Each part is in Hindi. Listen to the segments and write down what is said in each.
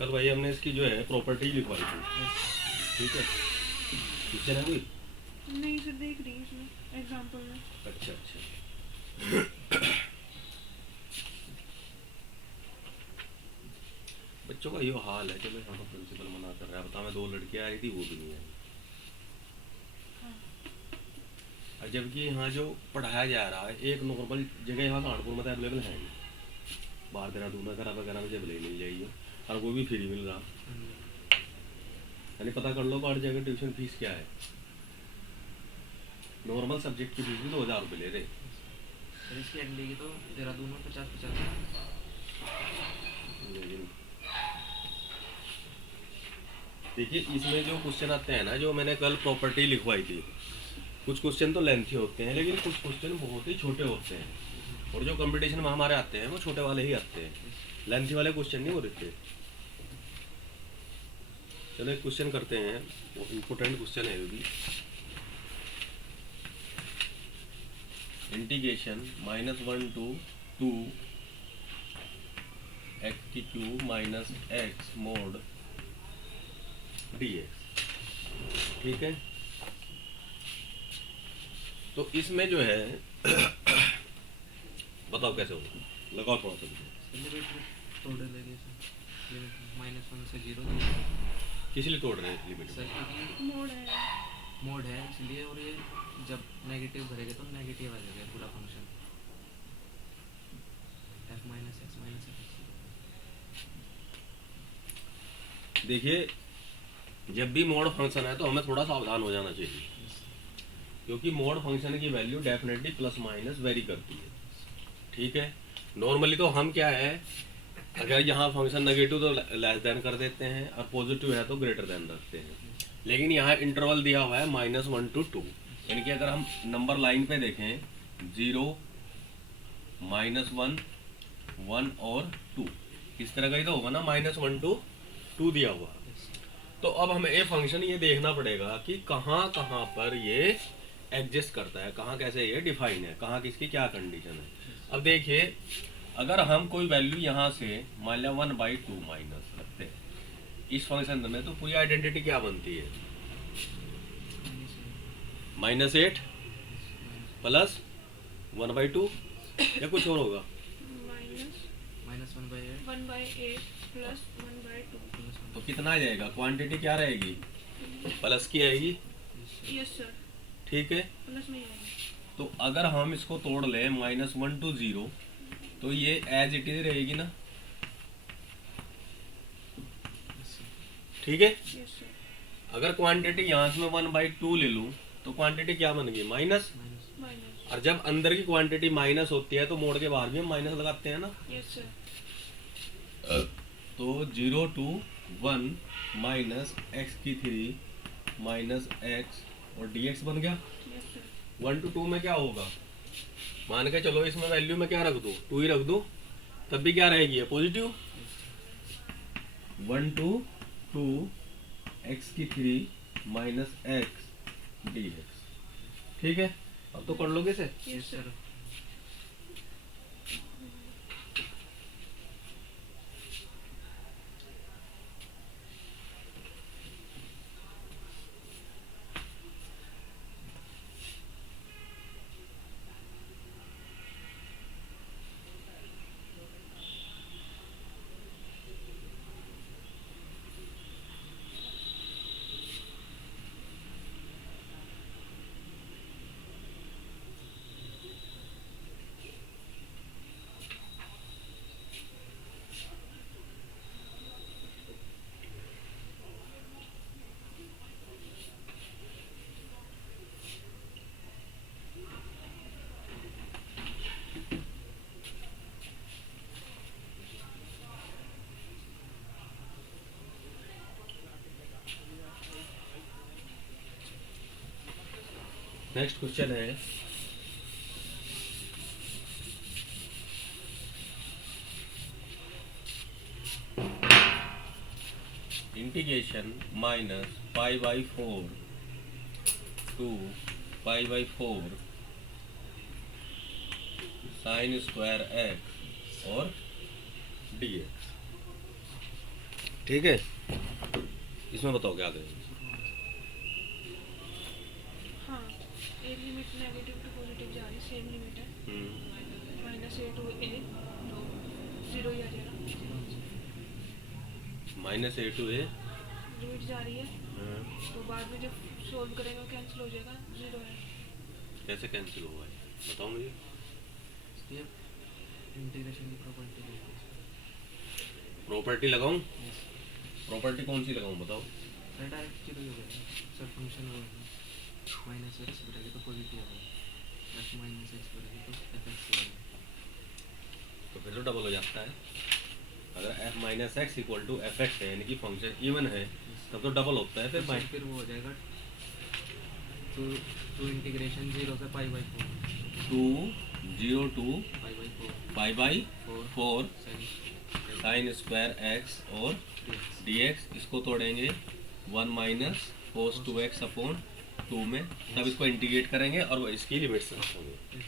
कल भाई हमने इसकी जो है प्रॉपर्टी लिखवाई थी, ठीक है। क्वेश्चन है कोई? नहीं सर, देख रही हूँ इसमें एग्जांपल में। अच्छा अच्छा। बच्चों का ये हाल है। चलो यहाँ तो प्रिंसिपल मना कर रहा है। बता, मैं 2 लड़कियाँ आ रही थी, वो भी नहीं आई। और जबकि यहाँ जो पढ़ाया जा रहा है, एक नॉर्मल जगह यहाँ सहारनपुर में तो अवेलेबल है नहीं। बाहर देहरादून वगैरह वगैरह में जब ले मिल जाइए, और वो भी फ्री मिल रहा। यानी पता कर लो बाहर जाकर ट्यूशन फीस क्या है। नॉर्मल सब्जेक्ट की फीस भी 2000 रुपये ले रहे। इसकी एंडी की तो देहरादून में 50-50। लेकिन देखिए, इसमें जो क्वेश्चन आते हैं ना, जो मैंने कल प्रॉपर्टी लिखवाई थी, कुछ क्वेश्चन तो लेंथी होते हैं, लेकिन कुछ क्वेश्चन बहुत ही छोटे होते हैं। और जो कंपटीशन में हमारे आते हैं वो छोटे वाले ही आते हैं, लेंथी वाले क्वेश्चन नहीं हो रहते। चलो एक क्वेश्चन करते हैं, वो इम्पोर्टेंट क्वेश्चन है। भी इंटीग्रेशन -1 to 2 x की cube minus x mode dx, ठीक है। तो इसमें जो है बताओ कैसे होगा, लगाओ थोड़ा सा। लिमिट तोड़ लेंगे सर, लिमिट -1 से 0 किस लिए तोड़ रहे हैं लिमिट? सर क्योंकि मोड है इसलिए, और ये जब नेगेटिव भरेंगे तो नेगेटिव आ जाएगा पूरा function f minus x minus x. देखिए, जब भी मोड फंक्शन है तो हमें थोड़ा सावधान हो जाना चाहिए, क्योंकि मोड फंक्शन की value definitely plus minus very करती है, ठीक है। नॉर्मली तो हम क्या है, अगर यहाँ फंक्शन नेगेटिव तो लेस देन कर देते हैं, और पॉजिटिव है तो ग्रेटर देन रखते हैं। लेकिन यहाँ इंटरवल दिया हुआ है -1 to 2, यानी कि अगर हम नंबर लाइन पे देखें 0, -1, 1 और 2, इस तरह का ही तो होगा ना। -1 to 2 दिया हुआ। तो अब हमें ये फंक्शन ये देखना पड़ेगा कि कहाँ कहाँ पर ये एग्जिस्ट करता है, कहाँ कैसे ये डिफाइन है, कहाँ किसकी क्या कंडीशन है। अब देखिए, अगर हम कोई वैल्यू यहाँ से मान लिया 1/2 माइनस रखते हैं इस फंक्शन में, तो पूरी आइडेंटिटी क्या बनती है? -8 प्लस 1/2, या कुछ और होगा? Minus 1/8 plus 1/2। तो कितना आ जाएगा? क्वांटिटी क्या रहेगी? प्लस की आएगी, यस सर, ठीक है। प्लस में ही आएगा। तो अगर हम इसको तोड़ लें -1 to 0, तो ये एज इट इज रहेगी ना, ठीक है। यस सर, अगर क्वांटिटी यहाँ से मैं 1/2 ले लूँ तो क्वांटिटी क्या बन गई? माइनस। माइनस। और जब अंदर की क्वांटिटी माइनस होती है तो मोड़ के बाहर भी हम माइनस लगाते हैं ना। Yes sir. तो 0 to 1 माइनस एक्स की 3 माइनस एक्स और dx बन गया। Yes sir. 1 to 2 में क्या होगा? मान के चलो इसमें वैल्यू में क्या रख दूँ? 2 ही रख दूँ, तब भी क्या रहेगी? पॉजिटिव। 1 to 2 एक्स की 3 माइनस एक्स dx, ठीक है। अब तो कर लोगे इसे? Yes sir. नेक्स्ट क्वेश्चन है, इंटीग्रेशन -π/4 to π/4 sin² x और dx, ठीक है, इसमें बताओ क्या करेंगे। हाँ, a limit negative to positive जा रही है, सेम लिमिट है। माइनस ए टू ए तो जीरो ही आ जाएगा। Minus a to a, limit जा रही है तो बाद में जब सोल्व करेंगे कैंसिल हो जाएगा, जीरो है। कैसे कैंसिल होगा ये? बताओ मुझे। इंटीग्रेशन की प्रॉपर्टी देखो। प्रॉपर्टी लगाऊं? प्रॉपर्टी कौन सी लगाऊं बताओ। सर डायरेक्ट जीरो ही हो जाएगा सर, फंक्शन होगा माइनस एक्स बढ़ेगा तो पॉजिटिव होगा, प्लस माइनस एक्स बढ़ेगा तो एफ एक्स होगा। तो फिर तो डबल हो जाता है। अगर f minus x equal to f x है, यानी कि फंक्शन इवन है, तब तो डबल होता है। फिर वो हो जाएगा टू इंटीग्रेशन जीरो से pi by 4 2 0 to pi by 4 pi by 4 sine sine square x और dx, इसको तोड़ेंगे 1 माइनस कोस 2x अपॉन 2 में, तब इसको इंटीग्रेट करेंगे और इसकी लिमिट्स रखेंगे।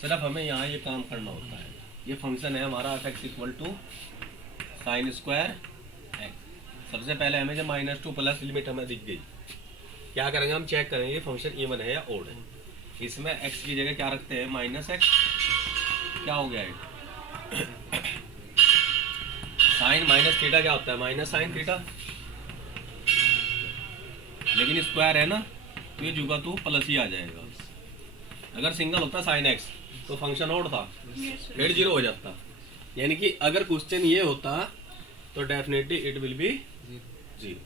सिर्फ हमें यहाँ ये काम करना होता है। ये फंक्शन है हमारा f x equal to sine square x. सबसे पहले हमें जब -2 प्लस लिमिट हमें दिख गई, क्या करेंगे हम चेक करेंगे फंक्शन इवन है या ओड है। इसमें x की जगह क्या रखते हैं, माइनस एक्स। क्या हो गया है, साइन माइनस थीटा क्या होता है, माइनस साइन थीटा। लेकिन स्क्वायर है ना, तो ये जुगा तो प्लस ही आ जाएगा। अगर सिंगल होता साइन एक्स तो फंक्शन ओड था, यस सर। फिर जीरो हो जाता। यानी कि अगर क्वेश्चन ये होता तो definitely it will be zero,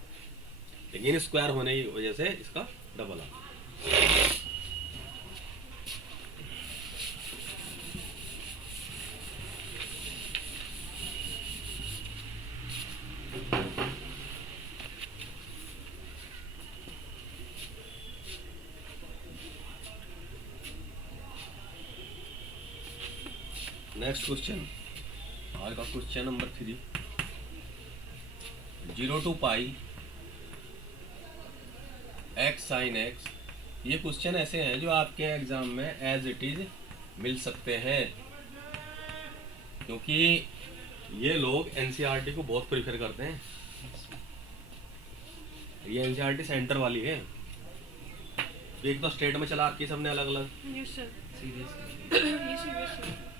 लेकिन स्क्वायर होने की वजह से इसका डबल आ। नेक्स्ट क्वेश्चन, आज का question number 3, 0 to pi x sine x. ये क्वेश्चन ऐसे हैं जो आपके एग्जाम में एज इट इज मिल सकते हैं, क्योंकि ये लोग एनसीईआरटी को बहुत प्रीफर करते हैं। ये एनसीईआरटी सेंटर वाली है, एक तो स्टेट में चला रखी सबने अलग अलग। Yes sir. सीरियसली ये सीरियस है।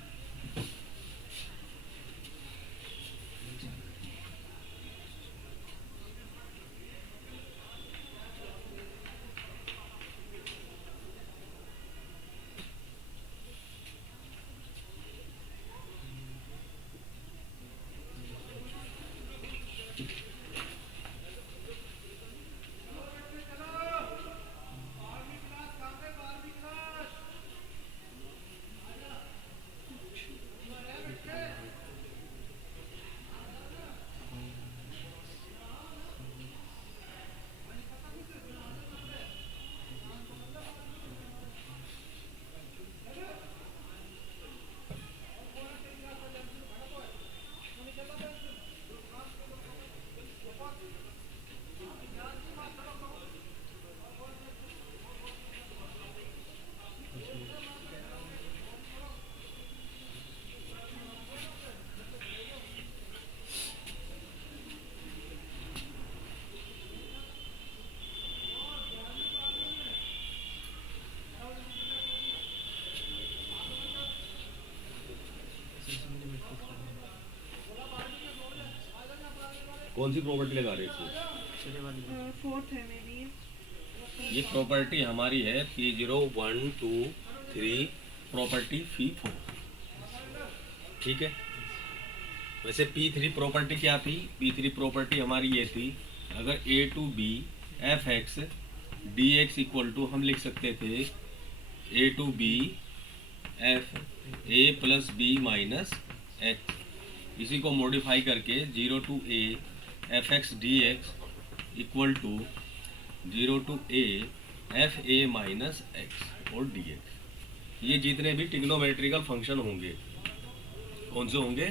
कौन सी प्रॉपर्टी लगा रहे हैं इसमें? चले वाली फोर्थ है मेरी ये प्रॉपर्टी हमारी है P0 1 2 3 प्रॉपर्टी P4, ठीक है। वैसे P3 प्रॉपर्टी क्या थी, P3 प्रॉपर्टी हमारी ये थी, अगर A to B f x d x equal to हम लिख सकते थे A to B f A plus b minus x. इसी को मॉडिफाई करके 0 to A f x d x equal to 0 to A f A minus x और डी एक्स। ये जितने भी ट्रिग्नोमेट्रिकल फंक्शन होंगे, कौन से होंगे,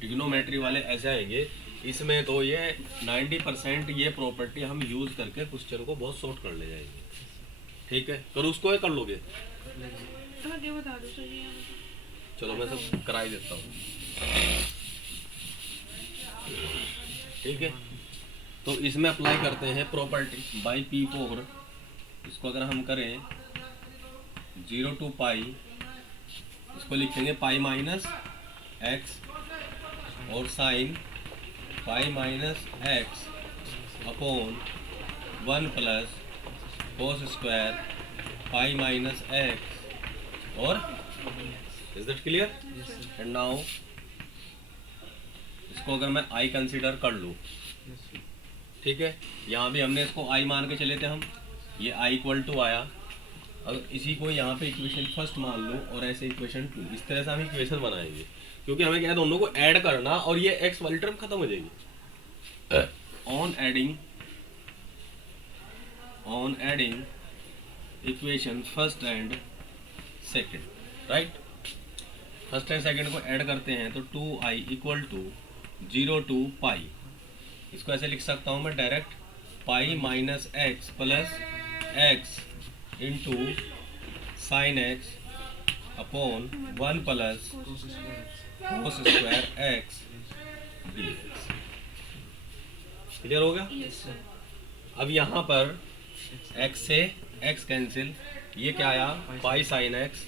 ट्रिग्नोमेट्री वाले ऐसे आएंगे। इसमें तो ये 90% ये प्रॉपर्टी हम यूज़ करके क्वेश्चन को बहुत शॉर्ट कर ले जाएंगे, ठीक है। करो उसको या कर लोगे? आगे बता दो सर ये। चलो मैं सब कराई देता हूँ, ठीक है, तो इसमें अप्लाई करते हैं प्रॉपर्टी बाई P4। इसको अगर हम करें 0 to पाई, इसको लिखेंगे पाई माइनस एक्स और sine pi minus x upon 1 plus cos square pi minus x और is that clear? Yes, sir. And now इसको अगर मैं आई कंसीडर कर लूँ, Yes, sir. ठीक है, यहाँ भी हमने इसको आई मान के चले थे हम, ये आई इक्वल टू आया। अगर इसी को यहाँ पे इक्वेशन फर्स्ट मान लूँ और ऐसे इक्वेशन 2, इस तरह से हम इक्वेशन बनाएंगे, क्योंकि हमें क्या है दोनों को ऐड करना और ये एक्स वाली टर्म खत्म हो जाएगी। On adding equation first and second, right, first and second को ऐड करते हैं तो 2i equal to 0 to pi, इसको ऐसे लिख सकता हूँ मैं direct, pi minus x plus x into sine x upon 1 plus Cos square x. Cos square x d. Clear हो गया? Yes sir. अब यहाँ पर X. x से x कैंसिल, ये क्या आया pi sine x,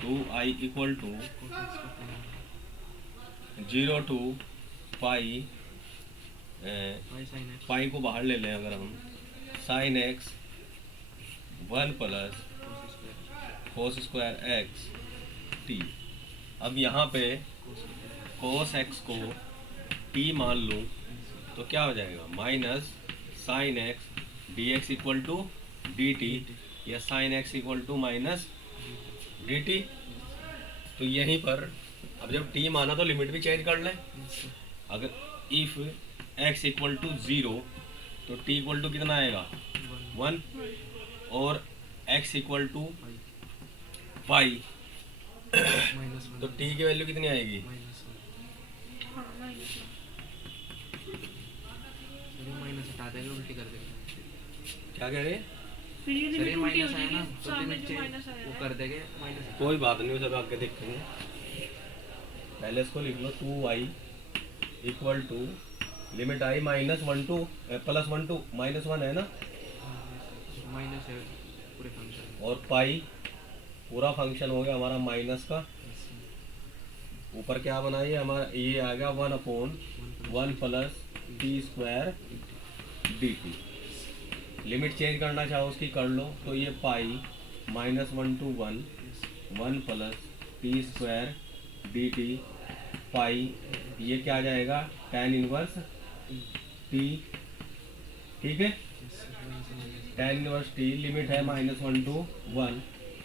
2i equal to Cos x का plan. 0 to पाई, Pi sin x. पाई को बाहर ले लें अगर हम, sine x 1 plus Cos square. Cos square x t. अब यहाँ पे Cos square. कोस एक्स को टी मान लूँ तो क्या हो जाएगा, minus sine x d x equal to d t, या sine x equal to minus d t. तो यहीं पर अब जब टी माना तो लिमिट भी चेंज कर लें। Yes, sir. अगर इफ एक्स इक्वल टू 0 तो टी इक्वल टू कितना आएगा 1. 1, और x equal to Pi. Pi Minus 1. तो टी की वैल्यू कितनी आएगी, Minus 1. हाँ माइनस सर ये माइनस हटा देंगे, उल्टी कर देंगे. क्या कह रहे हैं? फिर ये सर ये लिमिट उल्टी हो माइनस आया ना, जाएगी, तो सामने लिमिट जो माइनस आया वो है। कर देंगे माइनस. कोई बात नहीं, सब आगे देखेंगे। पहले इसको लिख लो 2i equal to limit I minus 1 to plus 1 to minus 1 है ना, माइनस है पूरे फंक्शन. और पाई पूरा फंक्शन हो गया हमारा माइनस का। ऊपर क्या बनाइए हमारा, ये आ गया 1 upon 1 plus t square d t. Limit change करना चाहो उसकी कर लो, तो ये pi minus 1 to 1 1 plus t square d t pi, ये क्या आ जाएगा tan इनवर्स टी, ठीक है, tan इनवर्स टी, लिमिट है माइनस 1 टू 1,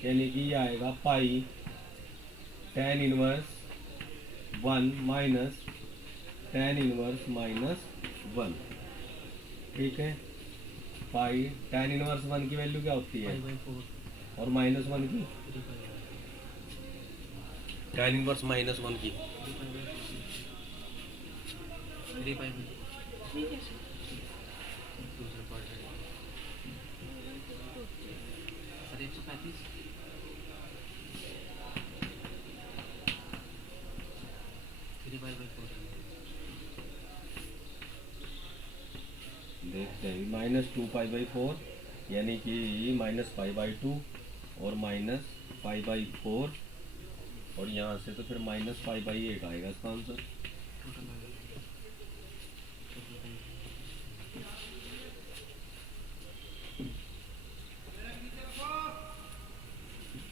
यानी कि ये आएगा पाई tan inverse 1 minus tan inverse minus 1, ठीक है। पाई tan इनवर्स 1 की वैल्यू क्या होती है, 5/4. और माइनस 1 की, 3/4. tan इनवर्स माइनस 1 की 3/4. ठीक है सर। दूसरा पार्ट है सर 135. देखते हैं माइनस 2π/4, यानी कि माइनस π/2 और माइनस π/4, और यहाँ से तो फिर माइनस π/8 आएगा इसका आंसर।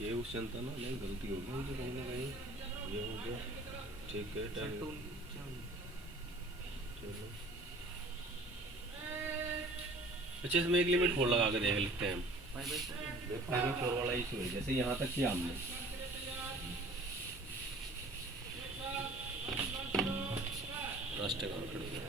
ये क्वेश्चन था ना, नहीं गलती हो गई मुझे कहीं ना कहीं, ये हो गया, ठीक है। चलो अच्छा, इसमें एक लिमिट फोर लगा के देख लेते हैं हम। 5/4 वाला इशू है, जैसे यहाँ तक किया हमने, रास्ते का खड़े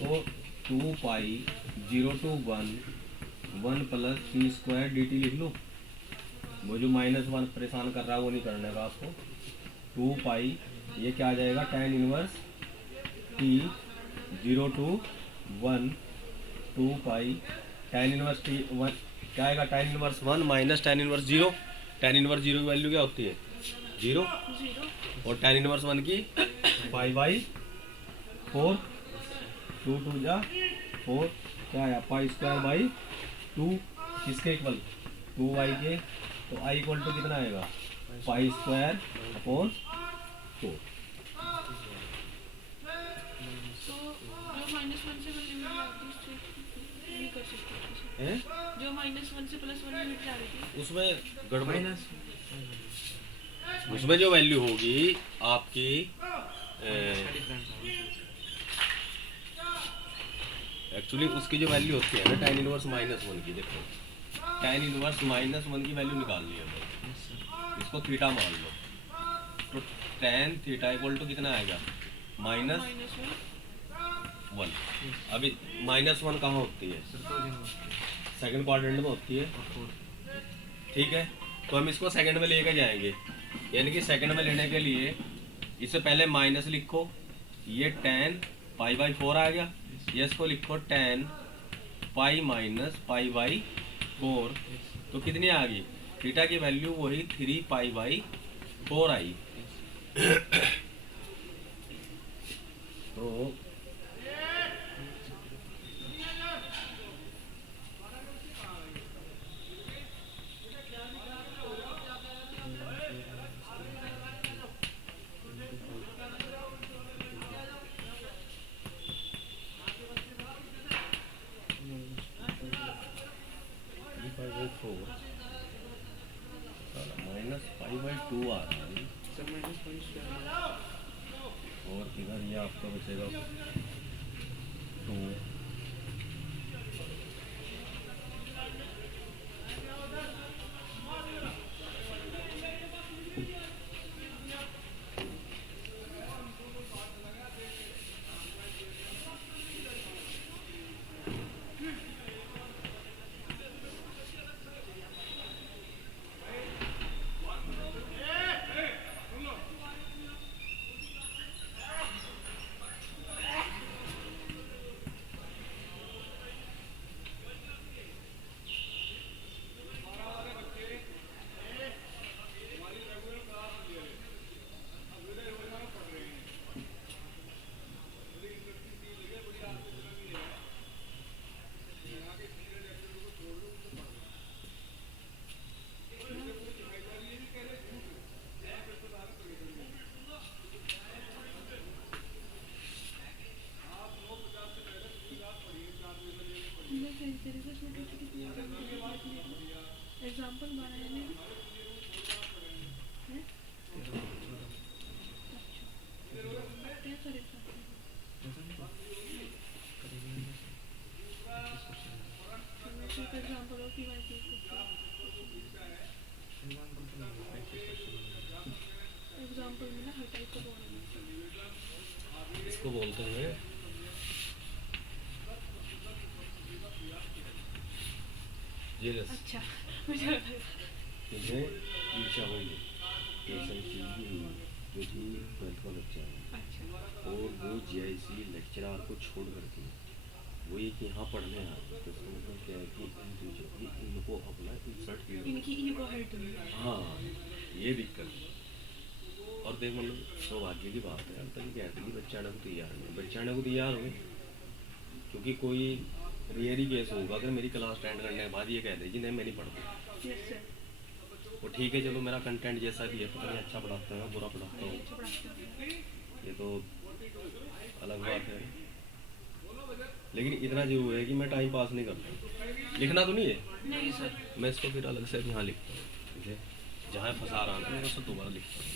इसको 2 पाई 0 to 1 1 plus t square d T लिख लूँ। वो जो -1 परेशान कर रहा है वो नहीं करने का आपको। 2 पाई ये क्या आ जाएगा, tan inverse T 0 to 1 2 pi tan inverse t 1 क्या आएगा, tan inverse 1 minus tan inverse 0। tan inverse 0 की वैल्यू क्या होती है, 0। 0 और tan इनवर्स 1 की पाई बाई 4 2 2 जा 4 क्या आया, पाई स्क्वायर बाई 2 किसके इक्वल, 2 वाई के। तो आई इक्वल टू कितना आएगा, पाई स्क्वायर अपॉन 4। तो जो -1 से 1 लिमिट आ रही थी उससे नहीं कर सकते हैं जो -1 से +1 लिमिट जा रही थी उसमें गड़बड़, माइनस उसमें जो वैल्यू होगी आपकी एक्चुअली उसकी जो वैल्यू होती है ना tan इनवर्स -1 की, देखो tan इनवर्स -1 की वैल्यू निकाल ली हमने, इसको थीटा मान लो। तो tan थीटा इक्वल टू कितना आएगा, -1। -1 अभी -1 कहाँ होती है, सर 2 दिन होते हैं सेकंड क्वाड्रेंट में होती है, और 4 ठीक है। तो हम इसको सेकंड में लेके जाएंगे, यानी कि सेकंड में लेने के लिए इससे पहले माइनस लिखो, ये tan पाई बाई 4 आ गया, ये इसको लिखो tan pi minus pi by 4। तो कितनी आ गई, थीटा की वैल्यू वही 3 पाई बाई 4 आई। तो माइनस पाई बाई 2 आ रहा है, सर -1 और इधर ये आपका बचेगा 2। एग्जाम्पल बनाया नहीं है, क्या करे एग्जाम्पल ऑफ एग्जाम्पल में ना हर टाइप का बोलना, इसको बोलते हैं जेलस। अच्छा मुझे मुझे ईर्ष्या हुई, ऐसा चीज़ हुई जो कि 12th का बच्चा है, अच्छा और वो जीआईसी लेक्चरर को छोड़ करके वो एक यहाँ पढ़ने आए, तो इसका मतलब क्या है कि इन टीचर की इनको अपना इंसर्ट किया, इनकी ईगो हर्ट हुई। हाँ ये दिक्कत है। और देख मतलब सौभाग्य की बात है, अब तक कहते कि बच्चा आने को तैयार नहीं, बच्चा आने को तैयार हो, क्योंकि कोई रेयर ही केस होगा अगर मेरी क्लास अटेंड करने के बाद ये कह दे जी नहीं मैं नहीं पढ़ता, यस सर, वो ठीक है चलो मेरा कंटेंट जैसा भी है, पता नहीं अच्छा पढ़ाता है बुरा पढ़ाता हूँ, अच्छा पढ़ाते हैं। ये तो अलग बात है, लेकिन इतना जरूर है कि मैं टाइम पास नहीं करता। लिखना तो नहीं है, नहीं सर, मैं इसको फिर अलग से यहाँ लिखता हूँ, ठीक है, जहाँ फंसा रहा था मैं उसको दोबारा लिखता हूँ,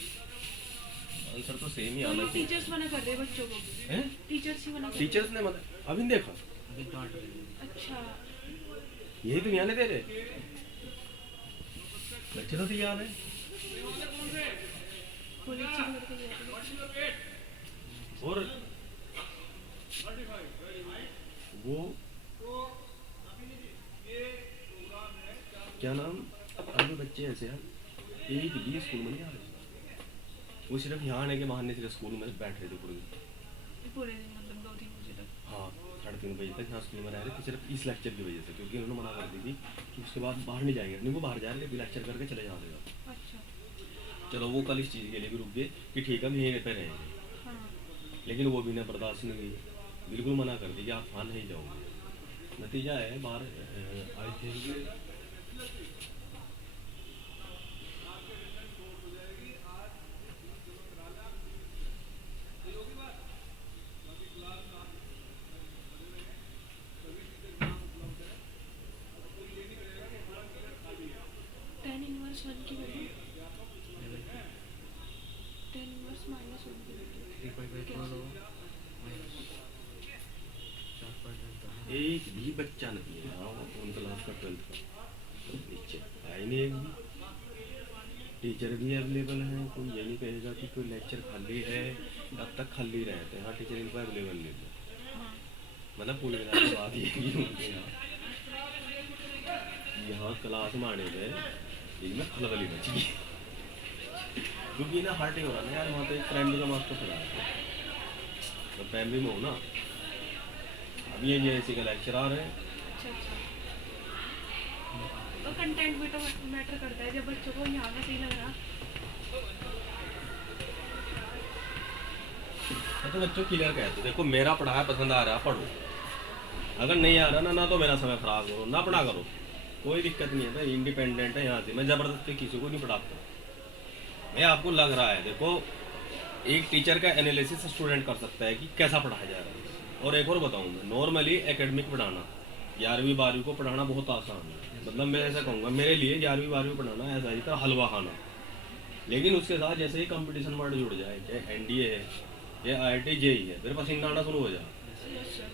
आंसर तो सेम ही आना चाहिए। टीचर्स मना कर रहे हैं बच्चों को, हैं टीचर्स ही मना कर टीचर्स ने मतलब अभी नहीं देखा, अभी तो 8 रहे हैं। अच्छा यही तो यहाँ नहीं दे रहे, बच्चे तो तैयार है। कॉलेज से घर के गए थे। और बच्चे ऐसे यार एक भी स्कूल में नहीं आ रहे, वो सिर्फ यहाँ आने के बहाने सिर्फ स्कूल में बैठ रहे थे पूरे दिन। पूरे दिन मतलब 2-3 बजे तक। हाँ 3:30 बजे तक यहाँ स्कूल में रह रहे थे सिर्फ इस लेक्चर की वजह से, क्योंकि उन्होंने मना कर दी थी कि उसके बाद बाहर नहीं जाएंगे, नहीं वो बाहर जा रहे थे लेक्चर करके चले जाते थे। अच्छा। चलो वो कल इस चीज़ के लिए भी रुक गए कि ठीक है हम यहीं पे रहेंगे, हाँ। लेकिन वो भी ना बर्दाश्त नहीं हुई, बिल्कुल मना कर दी कि आप वहाँ नहीं जाओगे। नतीजा है बाहर आई थिंक tan inverse 1 की वैल्यू, tan inverse -1 की वैल्यू 3/12 माइनस 4/10। एक भी बच्चा नहीं है हाँ उन क्लास का 12th का नीचे आए नहीं एक भी, टीचर भी अवेलेबल हैं, कोई ये नहीं कहेगा कि कोई लेक्चर खाली है, अब तक खाली रहते हैं। हाँ टीचर इनको अवेलेबल नहीं थे, हाँ। मतलब पूरी तरह की बात ये ही होती है यहाँ क्लास में आने में इनमें खलबली मच गई, क्योंकि ना हर्ट ही हो रहा ना यार, वहाँ तो एक प्राइमरी का मास्टर पढ़ा है, तो प्राइमरी में हो ना, अब ये जैसे का लेक्चर आ रहे हैं। अच्छा। तो कंटेंट भी तो मैटर करता है, जब बच्चों को यहाँ का सही लग रहा। तो बच्चों क्लियर कहते देखो मेरा पढ़ाया पसंद आ रहा पढ़ो, अगर नहीं आ रहा ना तो मेरा समय खराब करो, ना पढ़ा करो, कोई दिक्कत नहीं है भाई, इंडिपेंडेंट है यहाँ से, मैं ज़बरदस्ती किसी को नहीं पढ़ाता। मैं आपको लग रहा है देखो एक टीचर का एनालिसिस स्टूडेंट कर सकता है कि कैसा पढ़ाया जा रहा है। और एक और बताऊँ मैं, नॉर्मली एकेडमिक पढ़ाना 11वीं 12वीं को पढ़ाना बहुत आसान है, मतलब मैं ऐसा कहूँगा मेरे लिए 11वीं 12वीं पढ़ाना ऐसा ही था हलवा खाना, लेकिन उसके साथ जैसे ही कंपटीशन वर्ड जुड़ जाए, चाहे NDA है या IIT JEE है, फिर पसीना आना शुरू हो जाए। Yes sir.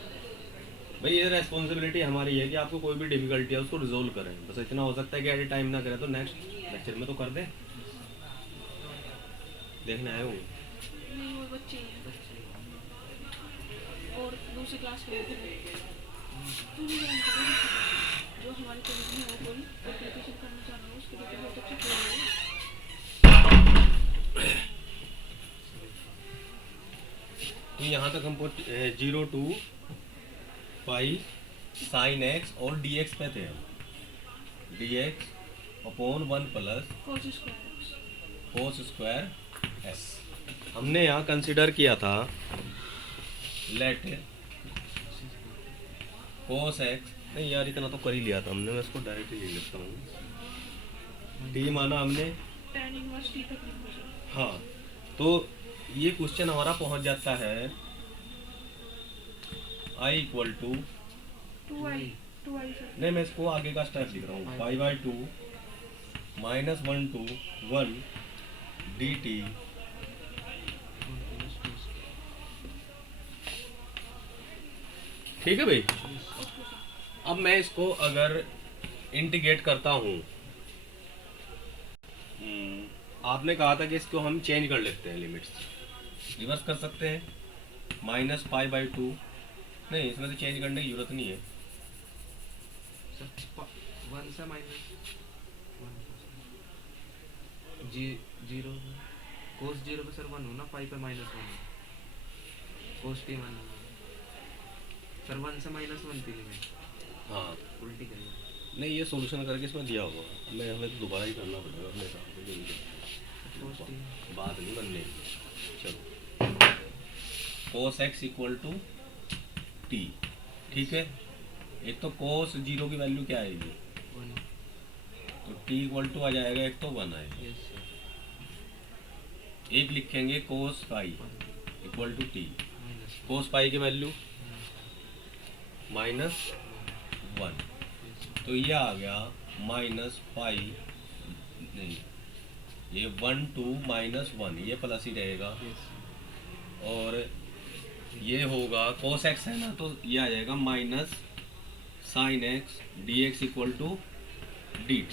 भाई ये रेस्पॉन्सिबिलिटी हमारी है कि आपको कोई भी डिफिकल्टी है उसको रिजोल्व करें, बस इतना हो सकता है कि एट ए टाइम ना करें तो नेक्स्ट लेक्चर में तो कर दें। देखने आए होंगे नहीं वो बच्चे ही हैं, और दूसरी क्लास के लोग हैं। तू नहीं जानता जो हमारे कॉलेज में हो कोई एप्लीकेशन करना चाह रहा हो उसके लिए तो बहुत अच्छा कोर्स है। तो यहाँ तक हमको 0 to पाई sin x और dx पे थे हम, dx upon 1 plus cos square x. cos square s। हमने यहाँ कंसिडर किया था लेट cos x, नहीं यार इतना तो कर ही लिया था हमने, मैं इसको डायरेक्ट ही ले लेता हूँ, t माना हमने, tan इनवर्स t तक लिखो सर। हाँ तो ये क्वेश्चन हमारा पहुँच जाता है i equal to 2i sir. नहीं मैं इसको आगे का स्टेप लिख रहा हूँ, π/2 -1 to 1 dt ठीक है भाई। अब मैं इसको अगर इंटीग्रेट करता हूँ, आपने कहा था कि इसको हम चेंज कर लेते हैं, लिमिट्स रिवर्स कर सकते हैं, -π/2 नहीं इसमें तो चेंज करने की जरूरत नहीं है, सर 1 से माइनस 0 cos 0 पे सर 1 हो ना, पाई पे -1 हो, cos t 1 सर 1 से -1 थी लिमिट, हाँ उल्टी करेगा। नहीं ये सॉल्यूशन करके इसमें दिया होगा, मैं हमें तो दोबारा ही करना पड़ेगा अपने हिसाब से, cos t बात नहीं बनने। चलो cos x equal to t, ठीक है, एक तो cos 0 की वैल्यू क्या आएगी, 1 तो t इक्वल टू आ जाएगा, एक तो 1 आएगा, यस सर, एक लिखेंगे cos pi 1 equal to t, minus cos pi की वैल्यू -1, तो ये आ गया -पाई, नहीं ये 1 to -1, ये प्लस ही रहेगा, यस और ये होगा cos x है ना, तो ये आ जाएगा -sin x dx equal to dt,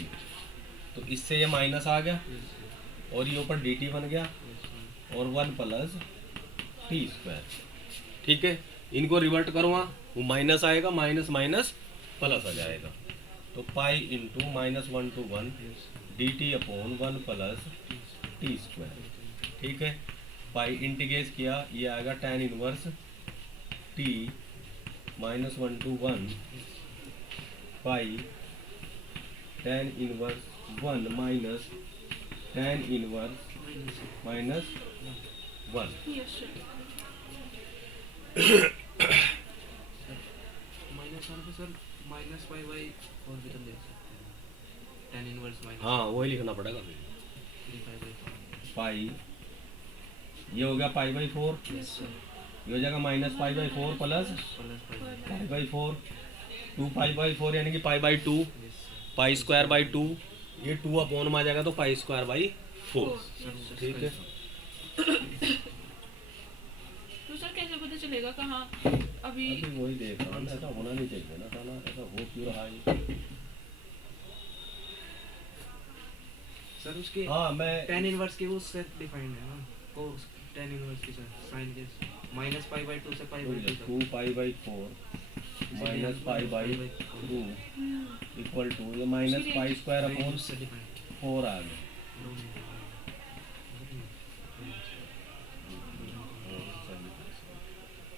तो इससे ये माइनस आ गया और ये ऊपर dt बन गया और 1 प्लस टी स्क्वायर, ठीक है। इनको रिवर्ट करूँगा वो माइनस आएगा, माइनस माइनस प्लस आ जाएगा, तो pi into -1 to 1 d t upon 1 plus t square, ठीक है। पाई इंटीग्रेट किया, ये आएगा tan inverse t -1 to 1 pi tan inverse 1 minus tan inverse minus -1। Yes sir. Minus one पे sir minus pi by four भी तो ले सकते हैं, टेन इनवर्स माइनस हाँ वही लिखना पड़ेगा फिर, 3 पाई बाई फोर। पाई ये हो गया पाई बाई 4, यस सर। ये हो जाएगा minus pi by 4 plus plus pi pi by 4, 2 pi by 4 यानी कि पाई by 2, yes sir. Pi square by 2, ये 2 अपॉन में आ जाएगा तो पाई स्क्वायर बाई 4, सर ठीक है। तो सर कैसे पता चलेगा कहाँ अभी? अभी वही देख रहा हूँ, ऐसा होना नहीं चाहिए ना साला, ऐसा हो क्यों रहा है। सर उसके हाँ मैं टेन इनवर्स के वो सेट डिफाइंड है ना, को टेन इनवर्स के सर साइन के माइनस पाई बाई 2 से pi by 2 2 pi by 4 minus pi by 2 equal to ये माइनस पाई स्क्वायर अपॉन से डिफाइंड 4 आ गया।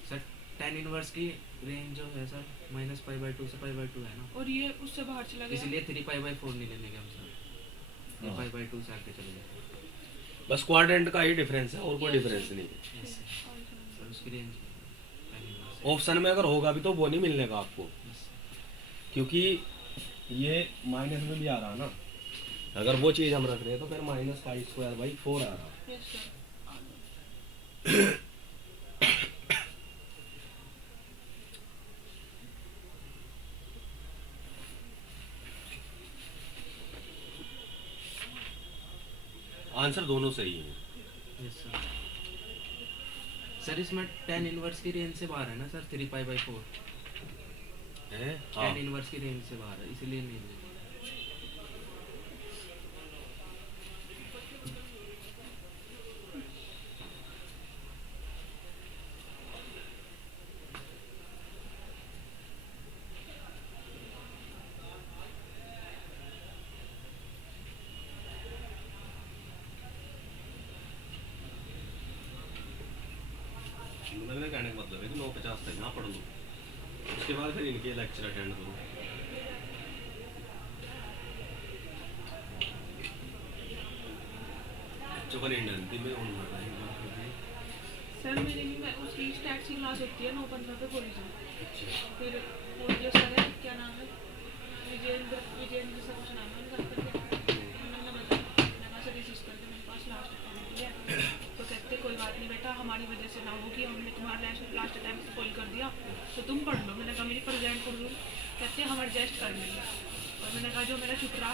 सर टेन इनवर्स की रेंज जो है सर माइनस पाई बाई 2 से पाई बाई 2 है ना, और ये उससे बाहर चला गया। इसलिए 3 पाई बाई 4 नहीं लेने के हम सर, ये पाई बाई 2 से आगे चले गए। बस क्वाड्रेंट का ही डिफरेंस है और कोई डिफरेंस नहीं है। यस सर उसकी रेंज टेन इनवर्स ऑप्शन में अगर होगा भी तो वो नहीं मिलने का आपको, यस क्योंकि ये माइनस में भी आ रहा ना, अगर वो चीज़ हम रख रहे हैं तो फिर माइनस पाई स्क्वायर बाई 4 आ रहा। Yes sir. आंसर दोनों सही है। Yes sir. सर इसमें टेन इनवर्स की रेंज से बाहर है ना सर, 3 पाई बाई 4 है हाँ, टेन इनवर्स की रेंज से बाहर है, इसलिए नहीं ले। मेरे कहने का मतलब है कि 9:50 तक यहाँ पढ़ लो, उसके बाद फिर इनके लेक्चर अटेंड करो। बच्चों का नहीं डरती मैं उन सर मेरी मैं उसकी स्टैट्स की क्लास होती है 9:15 पे कॉलेज में। अच्छा फिर वो जो सर है क्या नाम है, विजेंद्र सर कुछ नाम है उनका, करके मैंने बताया सर इस करके मेरे पास लास्ट अटेम्प्ट है। तो कहते कोई बात नहीं बेटा, हमारी वजह से ना हो कि हमने तुम्हारा लास्ट अटेम्प्ट कॉल कर दिया तो तुम पढ़ लो। मैंने कहा मेरी प्रेजेंट कर लो, कहते हम एडजस्ट कर लेंगे। और मैंने कहा जो मेरा छुट रहा,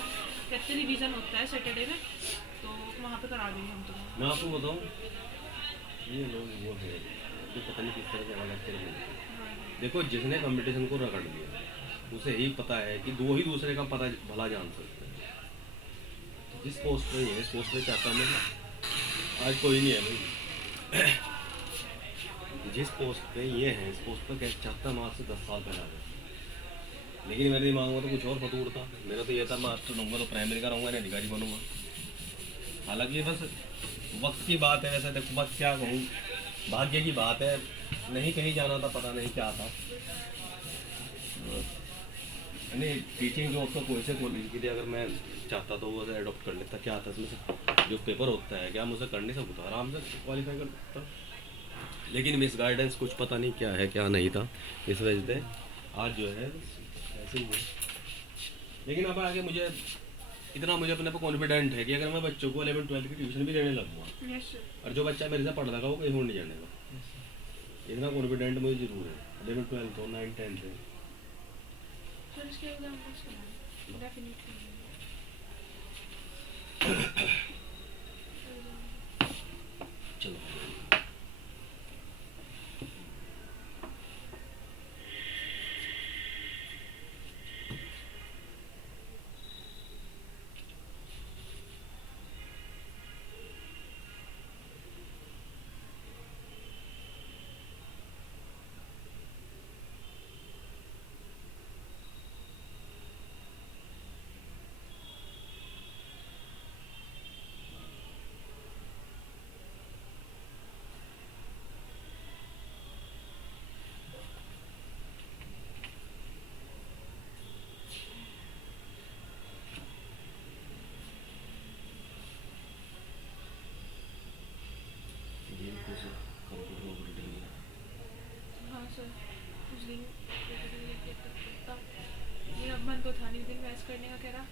कहते रिवीजन होता है सैटरडे में तो वहाँ पे करा देंगे हम तुम्हें। मैं आपको बताऊँ, ये लोग वो है जो पता नहीं किस तरह से अलग लेक्चर मिलते। देखो जिसने कंपटीशन को रगड़ लिया उसे ही पता है कि दो ही दूसरे का पता भला जान सकते हैं। जिस पोस्ट पे है इस पोस्ट पे चाहता मैं आज कोई नहीं है भाई, जिस पोस्ट पे ये है इस पोस्ट पे कैसे चाहता मैं आज से 10 साल पहले आ गया। लेकिन मेरे दिमाग में तो कुछ और फतूर था, मेरा तो ये था मैं आज तो लूँगा तो प्राइमरी का रहूँगा, नहीं अधिकारी बनूँगा। हालांकि बस वक्त की बात है, वैसे देखो बस क्या कहूँ, भाग्य की बात है, नहीं कहीं जाना था, पता नहीं क्या था। नहीं टीचिंग जॉब तो कोई से कॉलेज के लिए अगर मैं चाहता तो वो एडॉप्ट कर लेता, क्या आता है उसमें जो पेपर होता है क्या मुझे कर नहीं सकता, आराम से क्वालिफाई कर सकता। लेकिन मिस गाइडेंस कुछ पता नहीं क्या है क्या नहीं था, इस वजह से आज जो है ऐसे ही है। लेकिन अब आगे मुझे इतना मुझे अपने पर कॉन्फिडेंट है कि अगर मैं बच्चों को 11-12 की ट्यूशन भी देने लगूंगा यस सर। और जो बच्चा मेरे से पढ़ रहा वो कहीं और नहीं जाने का, इतना कॉन्फिडेंट मुझे जरूर है। 11-12 तो 9-10 से सर इसके एग्जांपल्स क्या हैं? डेफिनेटली चलो। सर उस दिन मेरा मन तो था नहीं उस दिन बहस करने का, कह रहा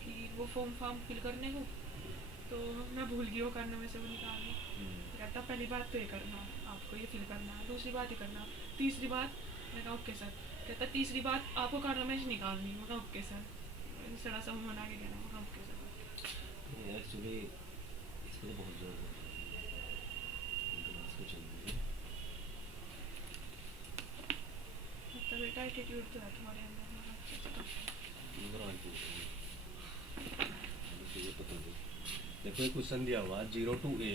कि वो फॉर्म फिल करने को, तो मैं भूल गई वो करना में से वो निकालने। कहता पहली बात तो ये करना, आपको ये फिल करना, दूसरी बात ये करना, तीसरी बात। मैं कहा ओके सर। कहता तीसरी बात आपको करना में से निकालनी। मैं कहा ओके सर। सड़ा सा मना के कहना। मैं कहा ओके सर। एक्चुअली इसमें बहुत जोर होता है इसको चलने तो बेटा एटीट्यूड तो है तुम्हारे अंदर। मैं कहा, अच्छा, अच्छा। इधर आके ये पता नहीं। देखो एक क्वेश्चन दिया हुआ 0 to a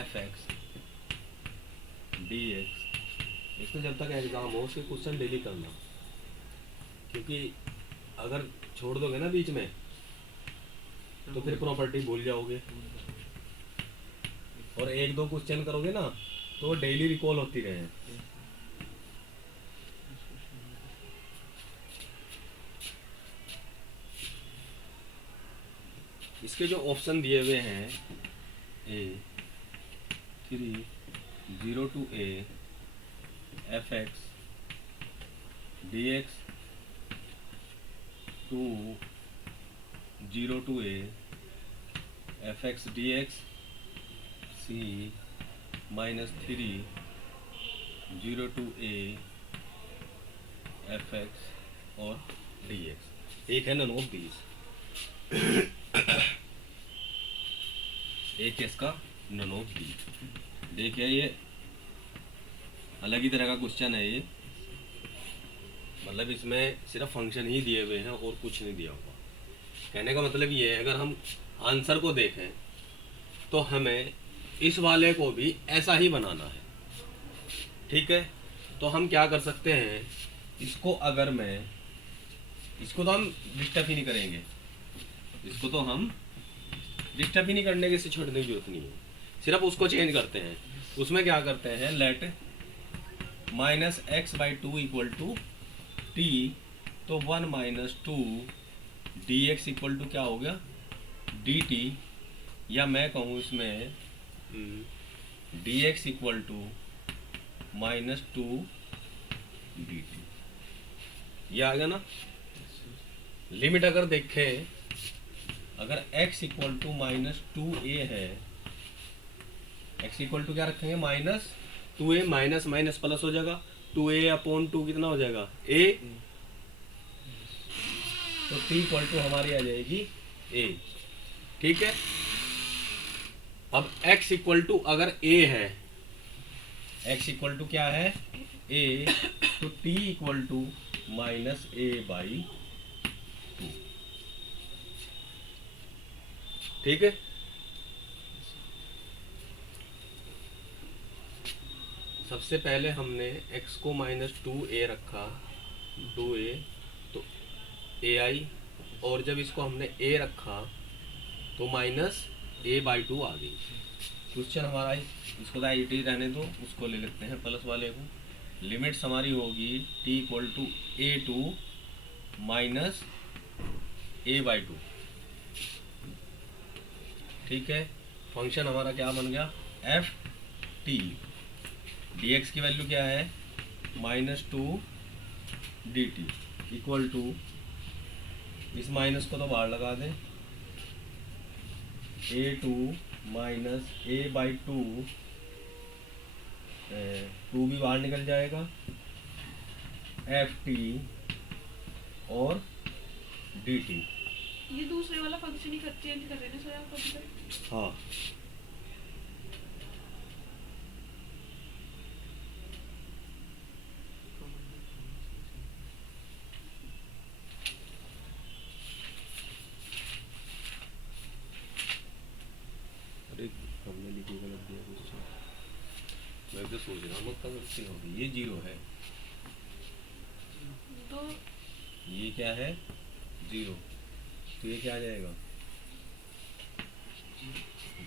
fx dx। एक तो जब तक एग्जाम हो उसके क्वेश्चन डेली करना, क्योंकि अगर छोड़ दोगे ना बीच में तो फिर प्रॉपर्टी भूल जाओगे, और एक दो क्वेश्चन करोगे ना तो डेली रिकॉल होती रहे। इसके जो ऑप्शन दिए हुए हैं A3 0 to a fx dx 2 0 to a fx dx c minus 3 0 to a fx और dx। एक है नन ऑफ दीज, एक है इसका नन ऑफ दी। देखिए ये अलग ही तरह का क्वेश्चन है ये, मतलब इसमें सिर्फ फंक्शन ही दिए हुए हैं और कुछ नहीं दिया हुआ। कहने का मतलब ये है अगर हम आंसर को देखें तो हमें इस वाले को भी ऐसा ही बनाना है, ठीक है। तो हम क्या कर सकते हैं, इसको अगर मैं इसको तो हम डिस्टर्ब ही नहीं करेंगे, इसको तो हम डिस्टर्ब ही नहीं करने की, इसे छोड़ने की जरूरत नहीं है, सिर्फ उसको चेंज करते हैं। उसमें क्या करते हैं, late -x/2 equal to T, तो 1 - 2 dx इक्वल टू क्या हो गया dt, या मैं कहूँ इसमें dx इक्वल टू -2 dt। ये आ गया ना। लिमिट अगर देखें, अगर x इक्वल टू -2a है, x इक्वल टू क्या रखेंगे -2a, माइनस माइनस प्लस हो जाएगा, 2a/2 कितना हो जाएगा a, तो t इक्वल टू हमारी आ जाएगी a, ठीक है। अब x इक्वल टू अगर a है, x इक्वल टू क्या है a, तो t इक्वल टू -a/2, ठीक है। सबसे पहले हमने x को -2a रखा, 2a, तो ai, और जब इसको हमने a रखा तो -a/2 आ गई। क्वेश्चन हमारा इसको तो आई रहने दो, उसको ले लेते हैं प्लस वाले को। लिमिट्स हमारी होगी t equal to a2 -a/2, ठीक है। फंक्शन हमारा क्या बन गया एफ टी, dx की वैल्यू क्या है -2 dt इक्वल टू, इस माइनस को तो बाहर लगा दें, a2 -a/2, 2 भी बाहर निकल जाएगा, एफ टी और dt। ये दूसरे वाला फंक्शन ही चेंज कर रहे हैं सर आप अभी तक? हाँ, अरे हमने लिखी गलत दिया क्वेश्चन, मैं तो सोच रहा हूँ कब से होगी। ये 0 है, तो ये क्या है 0, तो ये क्या आ जाएगा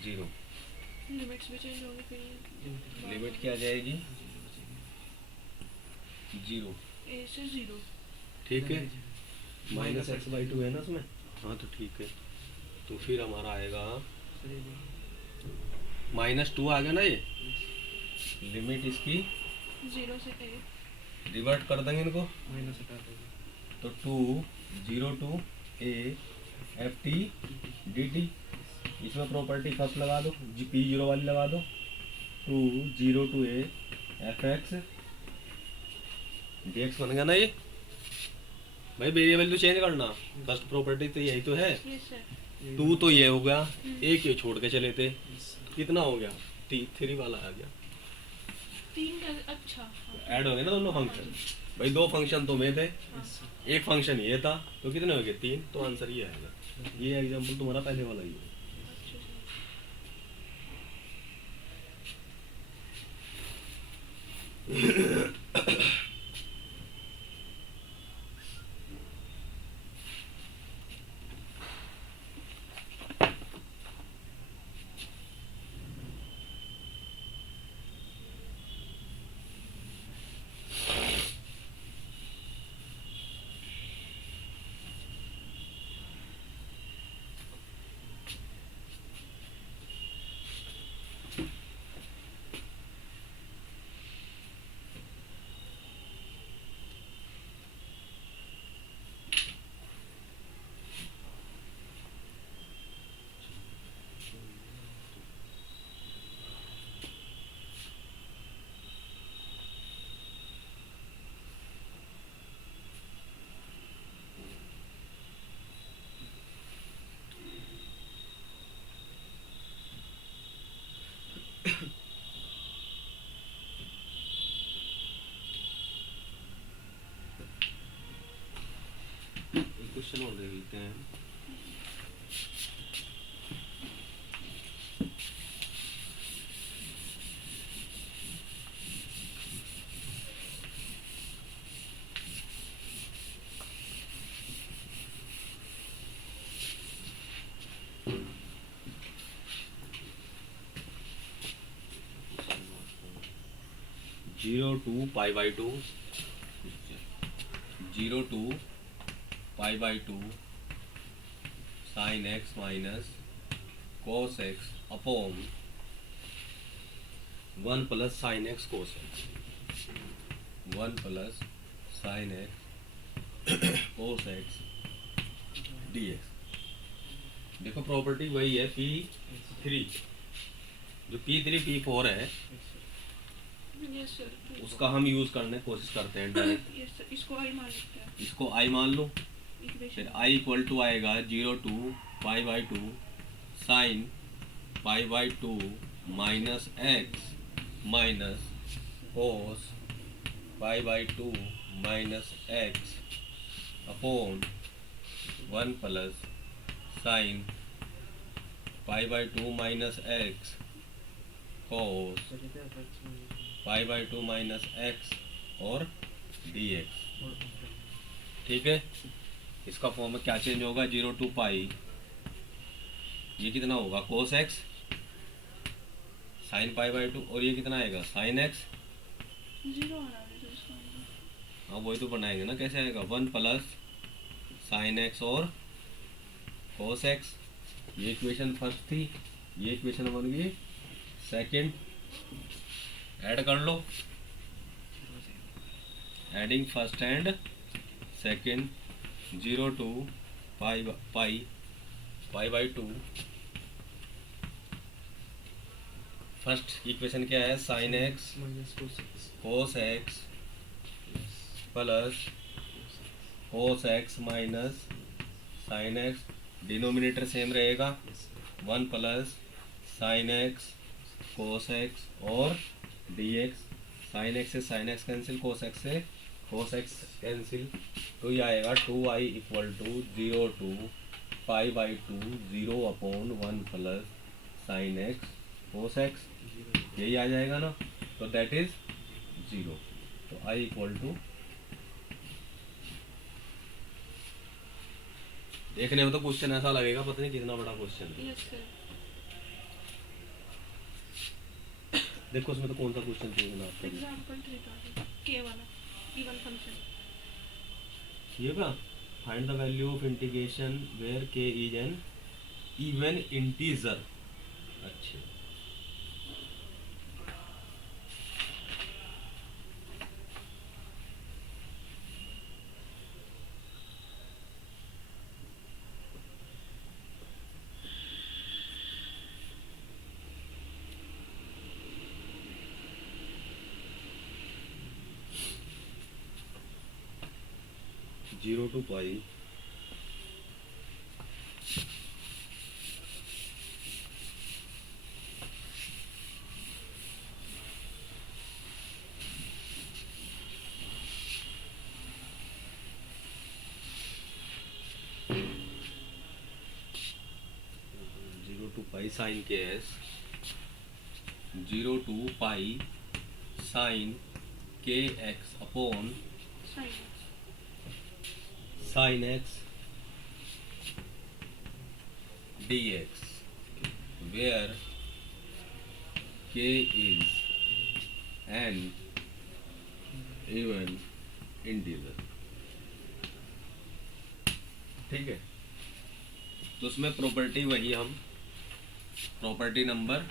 0। लिमिट्स भी चेंज होंगी फिर। लिमिट क्या आ जाएगी 0, a से 0। ठीक है। -x/2 है ना उसमें, हाँ तो ठीक है। तो फिर हमारा आएगा -2 आ गया ना ये, लिमिट इसकी 0 से a। रिवर्ट कर देंगे इनको, माइनस हटा देंगे तो 2 0 to a F T D T. इसमें प्रॉपर्टी फर्स्ट लगा दो, जी पी जीरो वाली लगा दो, 2 0 to a f x d x बन गया ना ये। भाई वेरिएबल तो चेंज करना, फर्स्ट प्रॉपर्टी तो यही तो है। Yes sir. 2 तो ये हो गया, एक ये छोड़ के चले थे, यस कितना हो गया, 3 वाला आ गया। 3 का अच्छा हाँ। ऐड हो गए ना दोनों फंक्शन। भाई दो फंक्शन तो में थे, सर एक फंक्शन ये था, तो कितने हो गए 3, तो आंसर ये आएगा। ये एग्जांपल तुम्हारा पहले वाला ही है। अच्छा सर। एक क्वेश्चन और देख लेते हैं। Zero to pi by two, 0 to pi by two sine x minus cos x upon 1 plus sine x cos x, 1 plus sine x cos x d x. देखो प्रॉपर्टी वही है P3, जो P3 P4 है यस सर। उसका हम यूज करने की कोशिश करते हैं डायरेक्ट। यस सर, इसको आई मान लेते हैं इसको आई मान लो, इक्वेशन। फिर आई इक्वल टू आएगा 0 to pi by two sine pi by to minus x minus cos pi by to minus x upon 1 plus sine pi by to minus x cos sir ये क्या फैक्ट्स में पाई बाई टू माइनस एक्स और डी एक्स। और ठीक है, इसका फॉर्म में क्या चेंज होगा, 0 to पाई, ये कितना होगा cos x sine pi by to, और ये कितना आएगा साइन एक्स। 0 आ रहा है सर इसका आंसर। हाँ वही तो बनाएंगे ना, कैसे आएगा 1 प्लस साइन एक्स और कोस एक्स। ये इक्वेशन फर्स्ट थी, ये इक्वेशन बन गई सेकंड। ऐड कर लो, adding first and second, 0 to pi pi by two. First equation क्या है, sine x minus cos x cos x plus cos x minus sine x, denominator same रहेगा, 1 plus sine x cos x और डी एक्स। साइन एक्स से sine x cancel, cos x से कोस एक्स कैंसिल, तो ये आएगा 2i equal to 0 to pi by two 0 upon 1 plus sine x cos x, यही आ जाएगा ना, तो दैट इज 0। तो i इक्वल टू, देखने में तो क्वेश्चन ऐसा लगेगा पता नहीं कितना बड़ा क्वेश्चन है। Yes sir. देखो उसमें तो कौन सा क्वेश्चन चाहिए ना आपको, एग्जांपल 3 का के वाला इवन फंक्शन। ये क्या, find the value of integration where k is an even integer. अच्छे 0 to pi sin ks 0 to pi sin kx upon sin x dx where k is an even integer। ठीक है, तो उसमें प्रॉपर्टी वही हम प्रॉपर्टी नंबर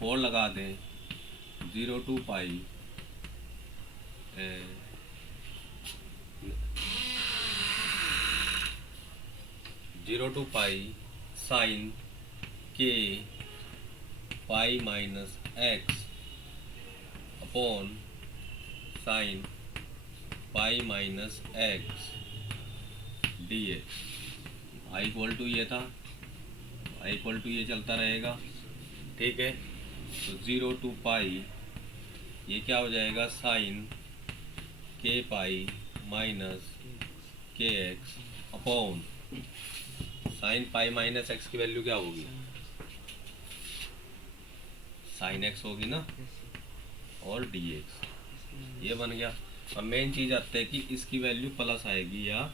4 लगा दें। 0 to pi 0 to pi sin k pi minus x upon sin pi minus x dx। I equal to ये था, आई इक्वल टू ये चलता रहेगा। ठीक है, तो 0 to पाई ये क्या हो जाएगा, साइन के पाई माइनस के x upon sine pi minus x की वैल्यू क्या होगी, साइन एक्स होगी ना, और डी एक्स ये बन गया। अब मेन चीज आते है कि इसकी वैल्यू प्लस आएगी या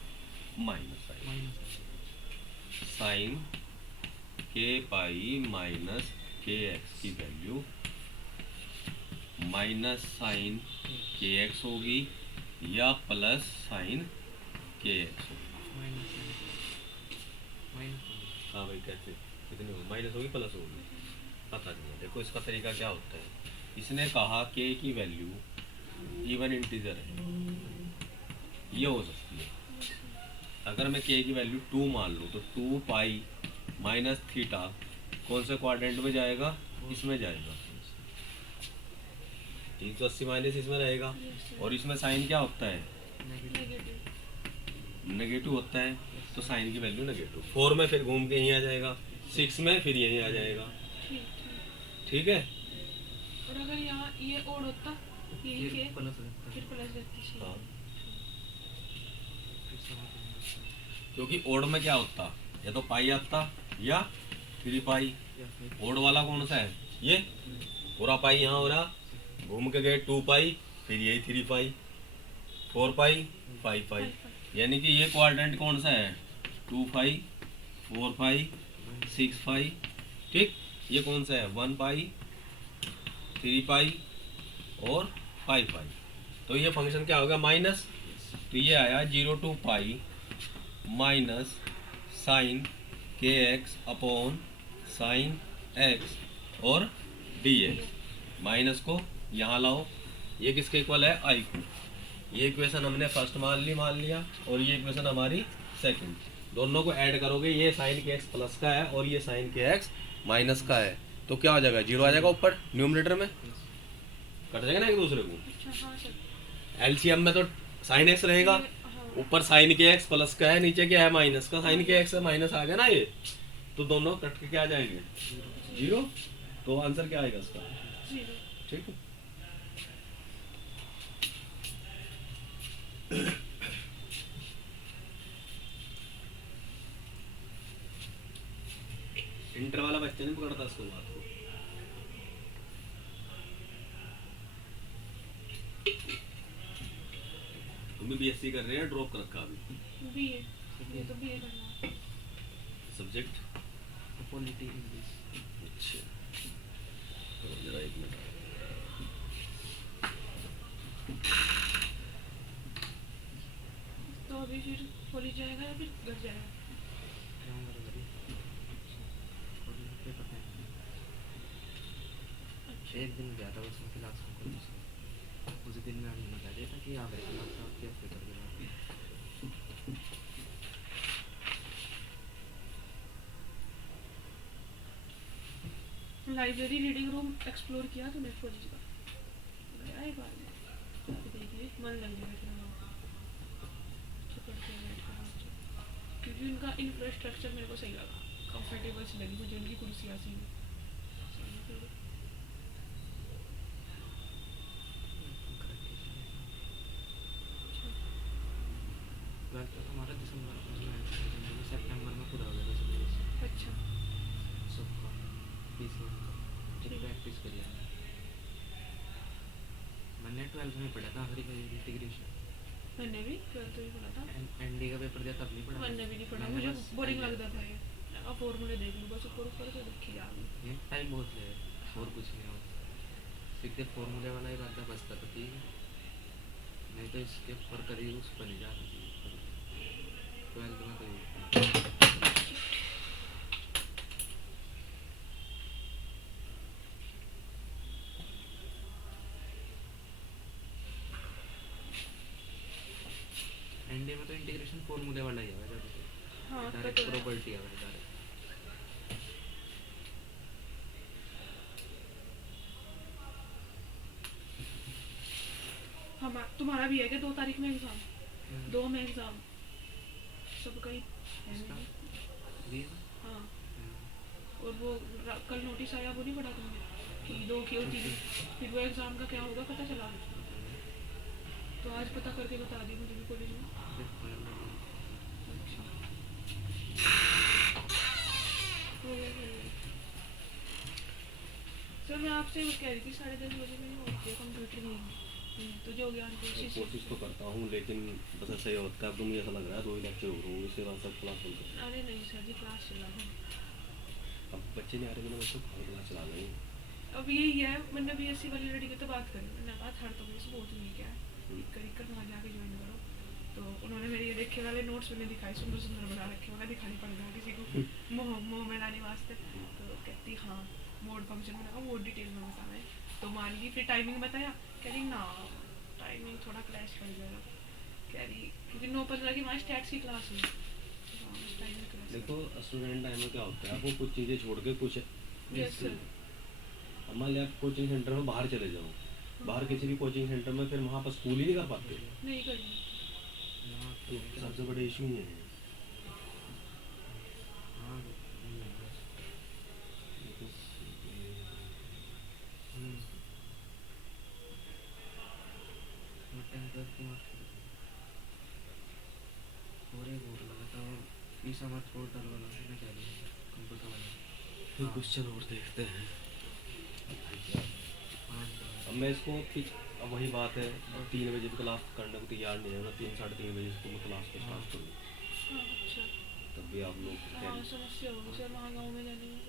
माइनस आएगी। साइन के पाई माइनस के एक्स की वैल्यू माइनस साइन के एक्स होगी या प्लस साइन के एक्स होगी। हाँ भाई, कैसे कितनी होगी, माइनस होगी प्लस होगी, पता नहीं है। देखो इसका तरीका क्या होता है, इसने कहा के की वैल्यू इवन इंटीजर है, ये हो सकती है। अगर मैं के की वैल्यू 2 मान लूँ तो 2 पाई माइनस थीटा कौन से क्वाड्रेंट में जाएगा, इसमें जाएगा। 380 माइनस इसमें रहेगा, और इसमें साइन क्या होता है, नेगेटिव होता है, तो साइन की वैल्यू नेगेटिव। 4 में फिर घूम के यहीं आ जाएगा, 6 में फिर यहीं आ जाएगा। ठीक है, और अगर यहाँ ये ओड होता यही के फिर प्लस रहती। हाँ, क्योंकि ओड में क्या होता, या तो पाई आता या 3 पाई। ओड वाला कौन सा है, ये पूरा पाई यहाँ हो रहा, घूम के गए 2 पाई, फिर यही 3 पाई, 4 पाई 5 पाई, यानी कि ये क्वाड्रेंट कौन सा है, 2 पाई 4 पाई 6 पाई। ठीक, ये कौन सा है, 1 पाई 3 पाई और 5 पाई। तो ये फंक्शन क्या होगा, माइनस, तो ये आया 0 to पाई माइनस साइन के एक्स अपॉन साइन एक्स और डी एक्स। माइनस को यहाँ लाओ, ये किसके इक्वल है, आई को। ये इक्वेशन हमने फर्स्ट मान लिया, और ये इक्वेशन हमारी सेकंड। दोनों को ऐड करोगे, ये साइन के एक्स प्लस का है और ये साइन के एक्स माइनस का है, तो क्या हो जाएगा, 0 आ जाएगा ऊपर न्यूमरेटर में, कट जाएगा ना एक दूसरे को। एलसीएम में तो साइन एक्स रहेगा, ऊपर साइन के एक्स प्लस का है, नीचे क्या है, माइनस का। साइन के एक्स माइनस आ गया ना ये, तो दोनों कट के क्या आ जाएंगे, 0। तो आंसर क्या आएगा इसका, 0। ठीक है। इंटर वाला बच्चा नहीं पकड़ता इसको बात को। तुम भी बीएससी कर रहे हैं, ड्रॉप कर रखा अभी, बीए, ये तो बीए करना है। Subject polity English. अच्छा, तो जरा एक मिनट, तो अभी फिर कॉलेज जाएगा या फिर घर जाएगा, एक दिन गया था उसमें क्लास में, उस दिन में हमने बता दिया था कि आप हफ्ते कर देना। लाइब्रेरी रीडिंग रूम एक्सप्लोर किया तूने कॉलेज का, गया एक बार देखिए, मन लग जाएगा फिर वहाँ। करते हैं बैठ कर, क्योंकि उनका इंफ्रास्ट्रक्चर मेरे को सही लगा, कंफर्टेबल सी लगी मुझे उनकी कुर्सियाँ सी सही है थोड़ी। ट्वेल्थ का हमारा दिसंबर में सितंबर में पूरा हो गया था सिलेबस अच्छा सबका, पीसीएम का। ठीक। प्रैक्टिस करी हमने। मैंने 12th में पढ़ा था आखिरी का इंटीग्रेशन। मैंने भी 12th में पढ़ा था, एनडी का पेपर दिया तब नहीं पढ़ा मैंने भी नहीं पढ़ा, मैंने मुझे बस बोरिंग ND लगता था ये, अब फॉर्मूले देख लूँ बस, ऊपर ऊपर से देखी जा रही। ये टाइम बहुत ले और कुछ नहीं हो, सीधे फॉर्मूले वाला ही रहता बचता तो ठीक है, नहीं तो इसके ऊपर कभी उस पर नहीं जाता। 12th में तो एनडी में तो इंटीग्रेशन फॉर्मूले वाला ही है ज़्यादातर। हाँ डायरेक्ट तो है। प्रॉपर्टी है डायरेक्ट। हम तुम्हारा भी है क्या 2 तारीख में एग्जाम? 2 में एग्जाम सबका ही है इसका नहीं? भी हाँ, और वो कल नोटिस आया, वो नहीं पढ़ा तुमने कि 2 की होती थी, फिर वो एग्जाम का क्या होगा पता चला? तो आज पता करके बता दी मुझे भी कॉलेज में। अच्छा हो गया फिर। सर मैं आपसे वो कह रही थी 10:30 बजे मेरी होती है कंप्यूटर मीटिंग, तो जो ज्ञान कोशिश तो करता हूँ, लेकिन बस ऐसा ही होता है। अब तो मुझे ऐसा लग रहा है 2 ही लेक्चर हो रहे होंगे, इसके बाद सब क्लास बंद कर। अरे नहीं सर जी, क्लास चला रहा हूँ। अब बच्चे नहीं आ रहे, मैंने बच्चों को क्लास चला रही हूँ। अब यही है, मैंने बीएससी वाली लड़की की तो बात करी, मैंने कहा थर्ड तो मेरे से बहुत नहीं क्या है, कर वहाँ जाके ज्वाइन करो। तो उन्होंने मेरे ये देखे वाले नोट्स मैंने दिखाए, सुंदर सुंदर बना रखे, मैंने दिखानी पड़ गया किसी को मोह में लाने वास्ते। तो कहती हाँ मोड फंक्शन, मैंने कहा मोड डिटेल में बताना है, तो मान ली फिर टाइमिंग बताया, कह रही ना टाइमिंग थोड़ा क्लैश कर जाएगा, कह रही क्योंकि 9:15 की हमारी स्टैट्स की क्लास हुई। देखो स्टूडेंट टाइम में क्या होता है, आपको कुछ चीज़ें छोड़ के कुछ यस सर। अब मान लिया आप कोचिंग सेंटर में बाहर चले जाओ, बाहर किसी भी कोचिंग सेंटर में, फिर वहाँ पर स्कूल ही नहीं कर पाते, नहीं करनी। तो सबसे बड़े इशू ये है। फिर क्वेश्चन और देखते हैं। अब मैं इसको अब वही बात है, अब 3 बजे भी क्लास करने को तैयार नहीं है, मैं 3 साढ़े 3 बजे इसको मैं क्लास को स्टार्ट करूँ, हाँ अच्छा। तब भी आप लोग हाँ समस्या होगी सर वहाँ गाँव में जाने में।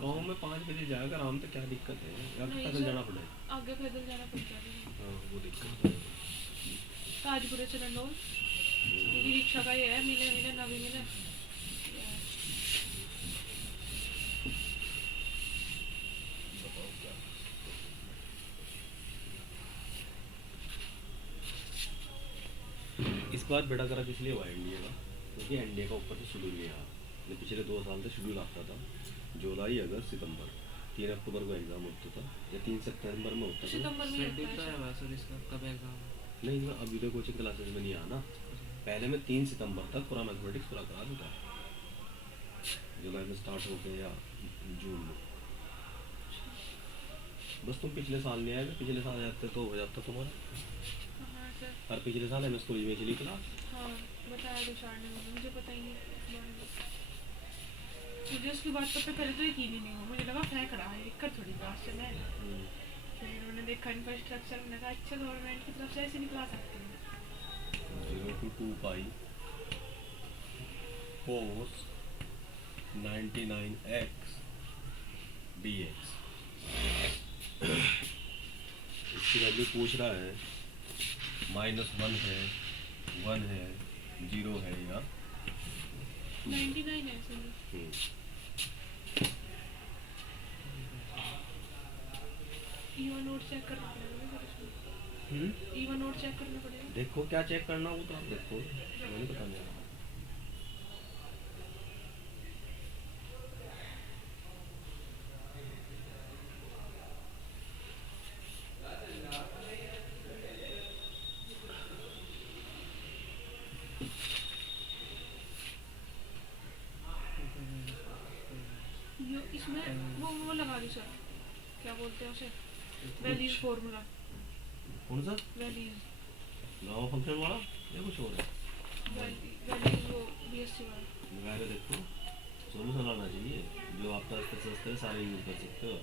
गाँव में 5 बजे जाएगा आराम से, क्या दिक्कत है, या नहीं पैदल सर, जाना पड़ेगा। आगे पैदल जाना पड़ता है। हाँ वो दिक्कत है। ताजपुरे से लंडोल, क्योंकि रिक्शा का ये है, मिले मिले ना भी मिले। इस बार बेड़ा करा किस लिए हुआ एनडीए का, क्योंकि एनडीए का ऊपर से शेड्यूल गया, जो पिछले 2 साल से शेड्यूल आता था जुलाई अगस्त सितंबर, 3 अक्टूबर को एग्ज़ाम होता था या 3 सितंबर में होता था। सितंबर में होता है सर। नहीं मैं अभी तो कोचिंग क्लासेस में नहीं आना, पहले मैं 3 सितंबर तक पूरा मैथमेटिक्स पूरा करा दूँ, जुलाई में स्टार्ट हो गया या जून में। बस तुम पिछले साल नहीं आए, पिछले साल जाते तो हो जाता तुम्हारा। हाँ सर। और पिछले साल एम एस कॉलेज में चली क्लास। हाँ बताया तो सर ने मुझे पता ही नहीं इस बारे में। मुझे उसकी बात तो पहले तो यकीन ही नहीं हुआ, मुझे लगा फेंक रहा है, एक थोड़ी क्लास चला है। फिर उन्होंने देखा इंफ्रास्ट्रक्चर, मैंने कहा अच्छा गवर्नमेंट की तरफ से ऐसे नहीं क्लास आती है। 0 to 2 pi cos 99x dx। इसकी वैल्यू पूछ रहा है, -1 है, 1 है, 0 है या 99 है सर। ईवा नोट चेक करना पड़ेगा फिर इसमें। ईवा नोट चेक करना पड़ेगा। देखो क्या चेक करना हो तो आप देखो, मैंने पता नहीं। इसमें वो लगा दी सर, क्या बोलते हैं उसे, वैल्यूज फॉर्मूला, कौन सा वैल्यूज गाँव फंक्शन वाला या कुछ और है? वैल्यूज वो बीएससी वाला। लगा के देखो, सोल्यूशन आना चाहिए जो आप सस्ते सस्ते सारे यूज कर सकते हो।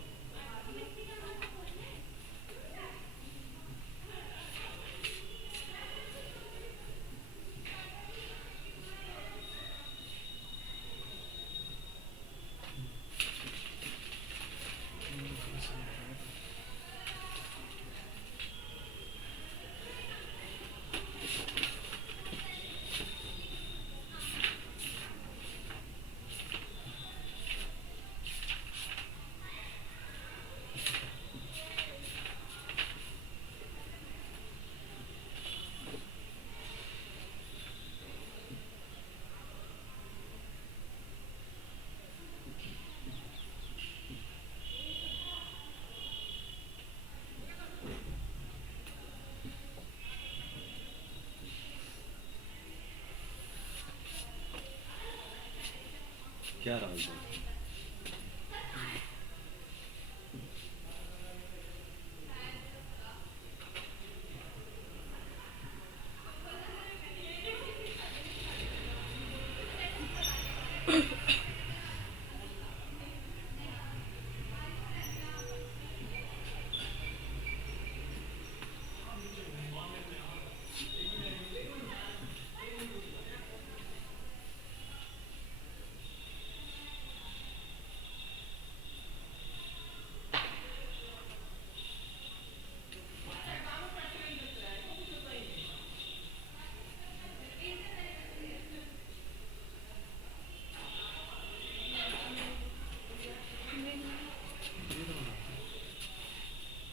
क्या रहा है?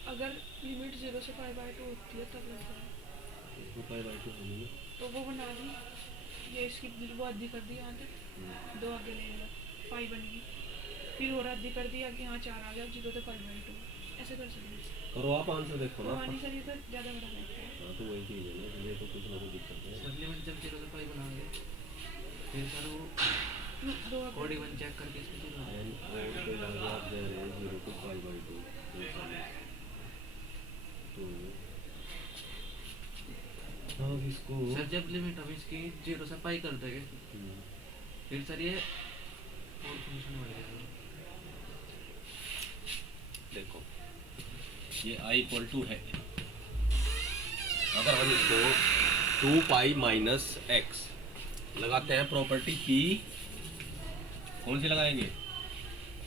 अगर लिमिट 0 से π/2 होती है तब लगता है, इसको पाई बाई टू होनी है। तो वो बना दी, ये इसकी वो आधी कर दी यहाँ तक, 2 आगे ले लिया, पाई बन गई, फिर और आधी कर दी, आगे यहाँ 4 आ गया, 0 से π/2, ऐसे कर सकते हैं। करो आप आंसर देखो ना। पानी सर ये तो ज़्यादा बड़ा लगता है। हाँ तो वही चीज़ है ना, इसलिए तो कुछ ना कुछ दिक्कत है। सर लिमिट जब 0 से पाई बनाओगे फिर सर वो 2 आगे कोड इवन चेक करके इसमें 0 आएगा। एंड और तो यहाँ आप दे रहे हैं 0 to π/2 तो अब इसको सर जब लिमिट हम इसकी 0 से पाई कर देंगे फिर सर ये और फंक्शन हो जाएगा। देखो ये i इक्वल टू है, अगर हम इसको 2 π - x लगाते हैं, प्रॉपर्टी p कौन सी लगाएंगे?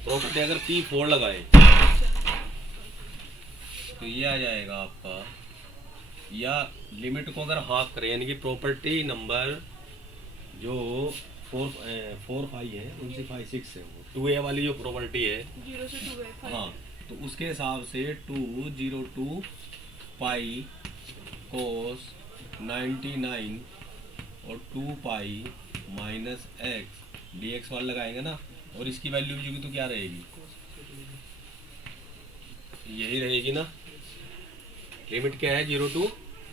प्रॉपर्टी अगर p4 लगाए तो ये आ जाएगा आपका, या लिमिट को अगर हाफ करें यानी कि प्रॉपर्टी नंबर जो 4 5 है उनसे 5 6 है, वो 2a वाली जो प्रॉपर्टी है 0 से 2 है 5। हाँ, तो उसके हिसाब से 202 पाई कोस 99 और 2 पाई माइनस एक्स डी एक्स वाला लगाएंगे ना, और इसकी वैल्यू भी जो तो क्या रहेगी, यही रहेगी ना। लिमिट क्या है 0 to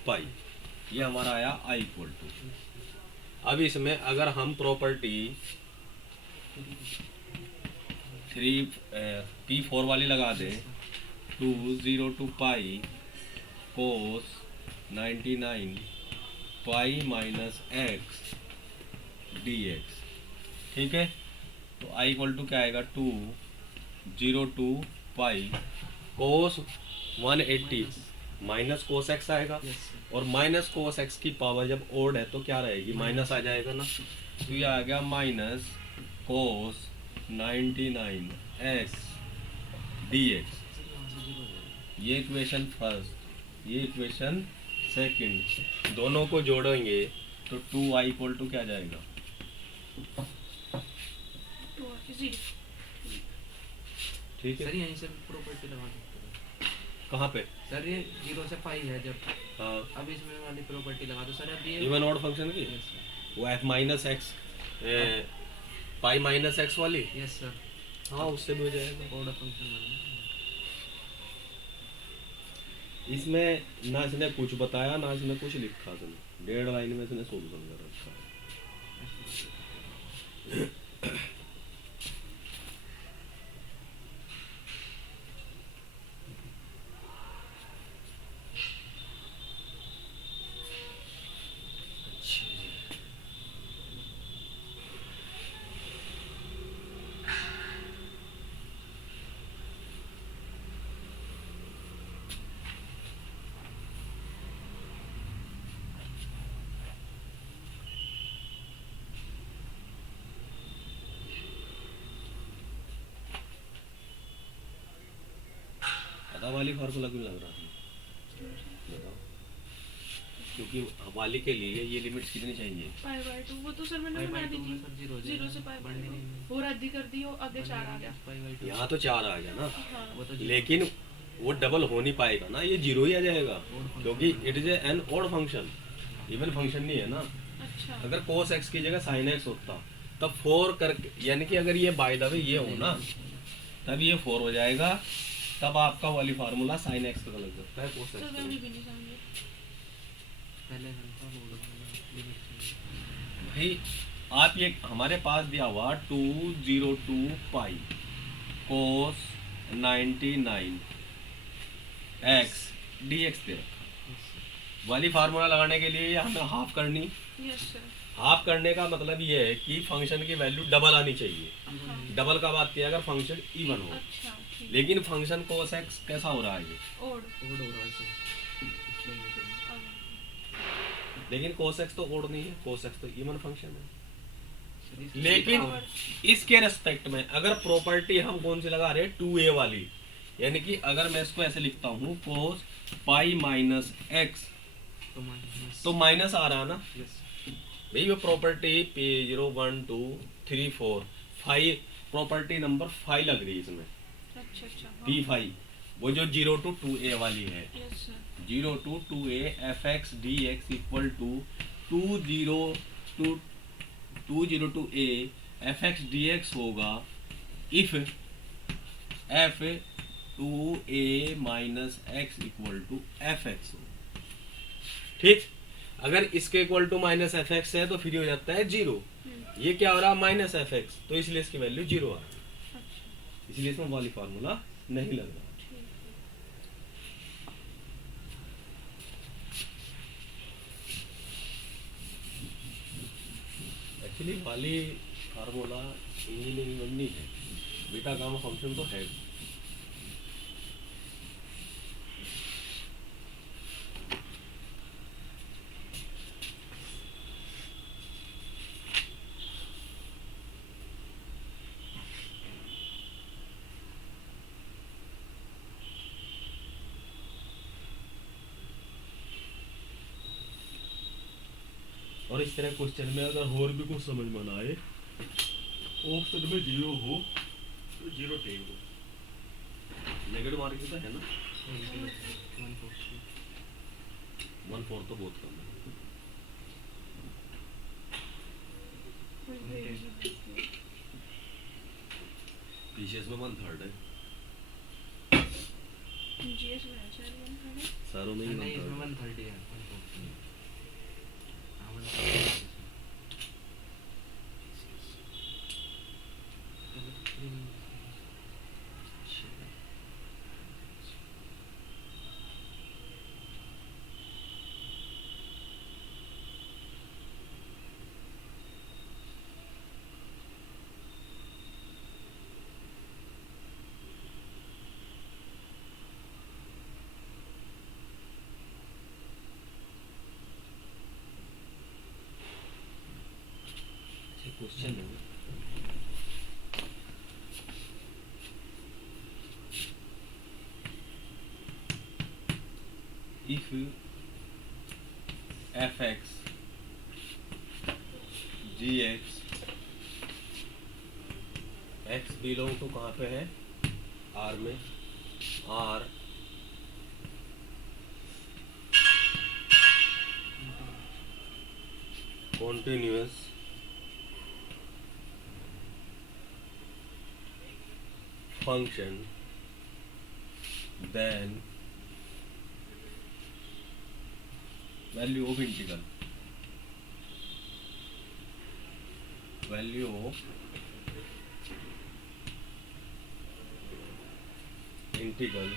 पाई, ये हमारा आया i इक्वल टू। अब इसमें अगर हम प्रॉपर्टी 3p4 वाली लगा दें, 2 to pi cos 99 pi minus x d x, ठीक है। तो i इक्वल टू क्या आएगा, 2 to pi cos 180 minus cos x आएगा, और माइनस कोस एक्स की पावर जब ओड है तो क्या रहेगी, माइनस आ जाएगा ना। तो ये आ गया minus cos 99 x d x, ये इक्वेशन फर्स्ट, ये इक्वेशन सेकंड, दोनों को जोड़ेंगे तो 2i इक्वल टू क्या जाएगा, 2 0। ठीक है। सर यहीं से प्रॉपर्टी लगा सकते हैं। कहाँ पे? सर ये 0 से पाई है जब, हाँ, अब इसमें वाली प्रॉपर्टी लगा दो सर। अब ये इवन ऑड फंक्शन की यस सर, वो f माइनस एक्स पाई माइनस एक्स वाली, यस सर, हाँ उससे भी हो जाएगा। ऑर्डर फंक्शन बना। इसमें ना इसने कुछ बताया ना इसमें कुछ लिखा, इसने 1.5 लाइन में इसने सोल्यूशन कर रखा है। वाली फार्मूला क्यों लग रहा है? बताओ। क्योंकि वाली के लिए ये लिमिट्स कितनी चाहिए? पाई बाय 2 वो तो सर मैंने पाई बना बाय दी 2 थी। में सर 0 हो जाएगा। 0 से पाई बाय बढ़ने 2 नहीं है। वो रद्दी कर दी, वो आगे 4 आ गया। पाई बाय 2 यहाँ तो 4 आ गया ना, हाँ वो तो लेकिन वो डबल हो नहीं पाएगा ना, ये 0 ही आ जाएगा, क्योंकि it is an odd function, even function नहीं है ना। अच्छा अगर cos x की जगह sin x होता तब 4 करके, यानी कि अगर ये बाय द वे ये हो ना तब ये 4 हो जाएगा, तब आपका वाली फार्मूला sin x का लग सकता है cos सर x मैं का। अभी भी नहीं समझी। पहले हमको बोल लिमिट चाहिए। भाई आप ये हमारे पास दिया हुआ 202 पाई cos 99 x dx दे रखा। वाली फार्मूला लगाने के लिए हमें हाफ करनी, यस सर। हाफ करने का मतलब ये है कि फंक्शन की वैल्यू डबल आनी चाहिए। हाँ डबल का बात किया अगर फंक्शन इवन हो, अच्छा ठीक। लेकिन फंक्शन cos x कैसा हो रहा है ये? ओड ओड हो रहा है सर, इसलिए नहीं करेंगे। अब लेकिन cos x तो ओड नहीं है, cos x तो इवन फंक्शन है। सर, इस- लेकिन इसके रेस्पेक्ट में अगर प्रॉपर्टी हम कौन सी लगा रहे हैं, 2a वाली, यानी कि अगर मैं इसको ऐसे लिखता हूँ cos पाई माइनस x, तो माइनस तो माइनस आ रहा है ना यस भाई। वो प्रॉपर्टी P0 1 2 3 4 5 प्रॉपर्टी नंबर 5 लग रही है इसमें, अच्छा अच्छा हाँ। P5, वो जो 0 to 2a वाली है। Yes sir 0 to 2a fx dx equal to 20 to a fx dx होगा if f 2a minus x equal to fx हो। ठीक, अगर इसके इक्वल टू माइनस fx है तो फिर ये हो जाता है 0। ये क्या हो रहा है, माइनस fx, तो इसलिए इसकी वैल्यू 0 आ रही है, अच्छा इसलिए इसमें वाली फार्मूला नहीं लग रहा। ठीक एक्चुअली वाली फार्मूला इंजीनियरिंग में नहीं है, बीटा गामा फंक्शन तो है। और इस तरह क्वेश्चन में अगर और भी कुछ समझ में ना आए, ऑप्शन में 0 हो तो 0 टेक दो, नेगेटिव मार्किंग तो है ना, 1/4 तो बहुत कम है। कोई भेज पीसीएस में 1/3 है, जीएस में है सर 1 सारों में ही नहीं, इसमें 1/3। 130 है 140। हाँ 130 क्वेश्चन है if fx gx x belong तो कहाँ पे है, R में, R continuous function, then value of integral, value of integral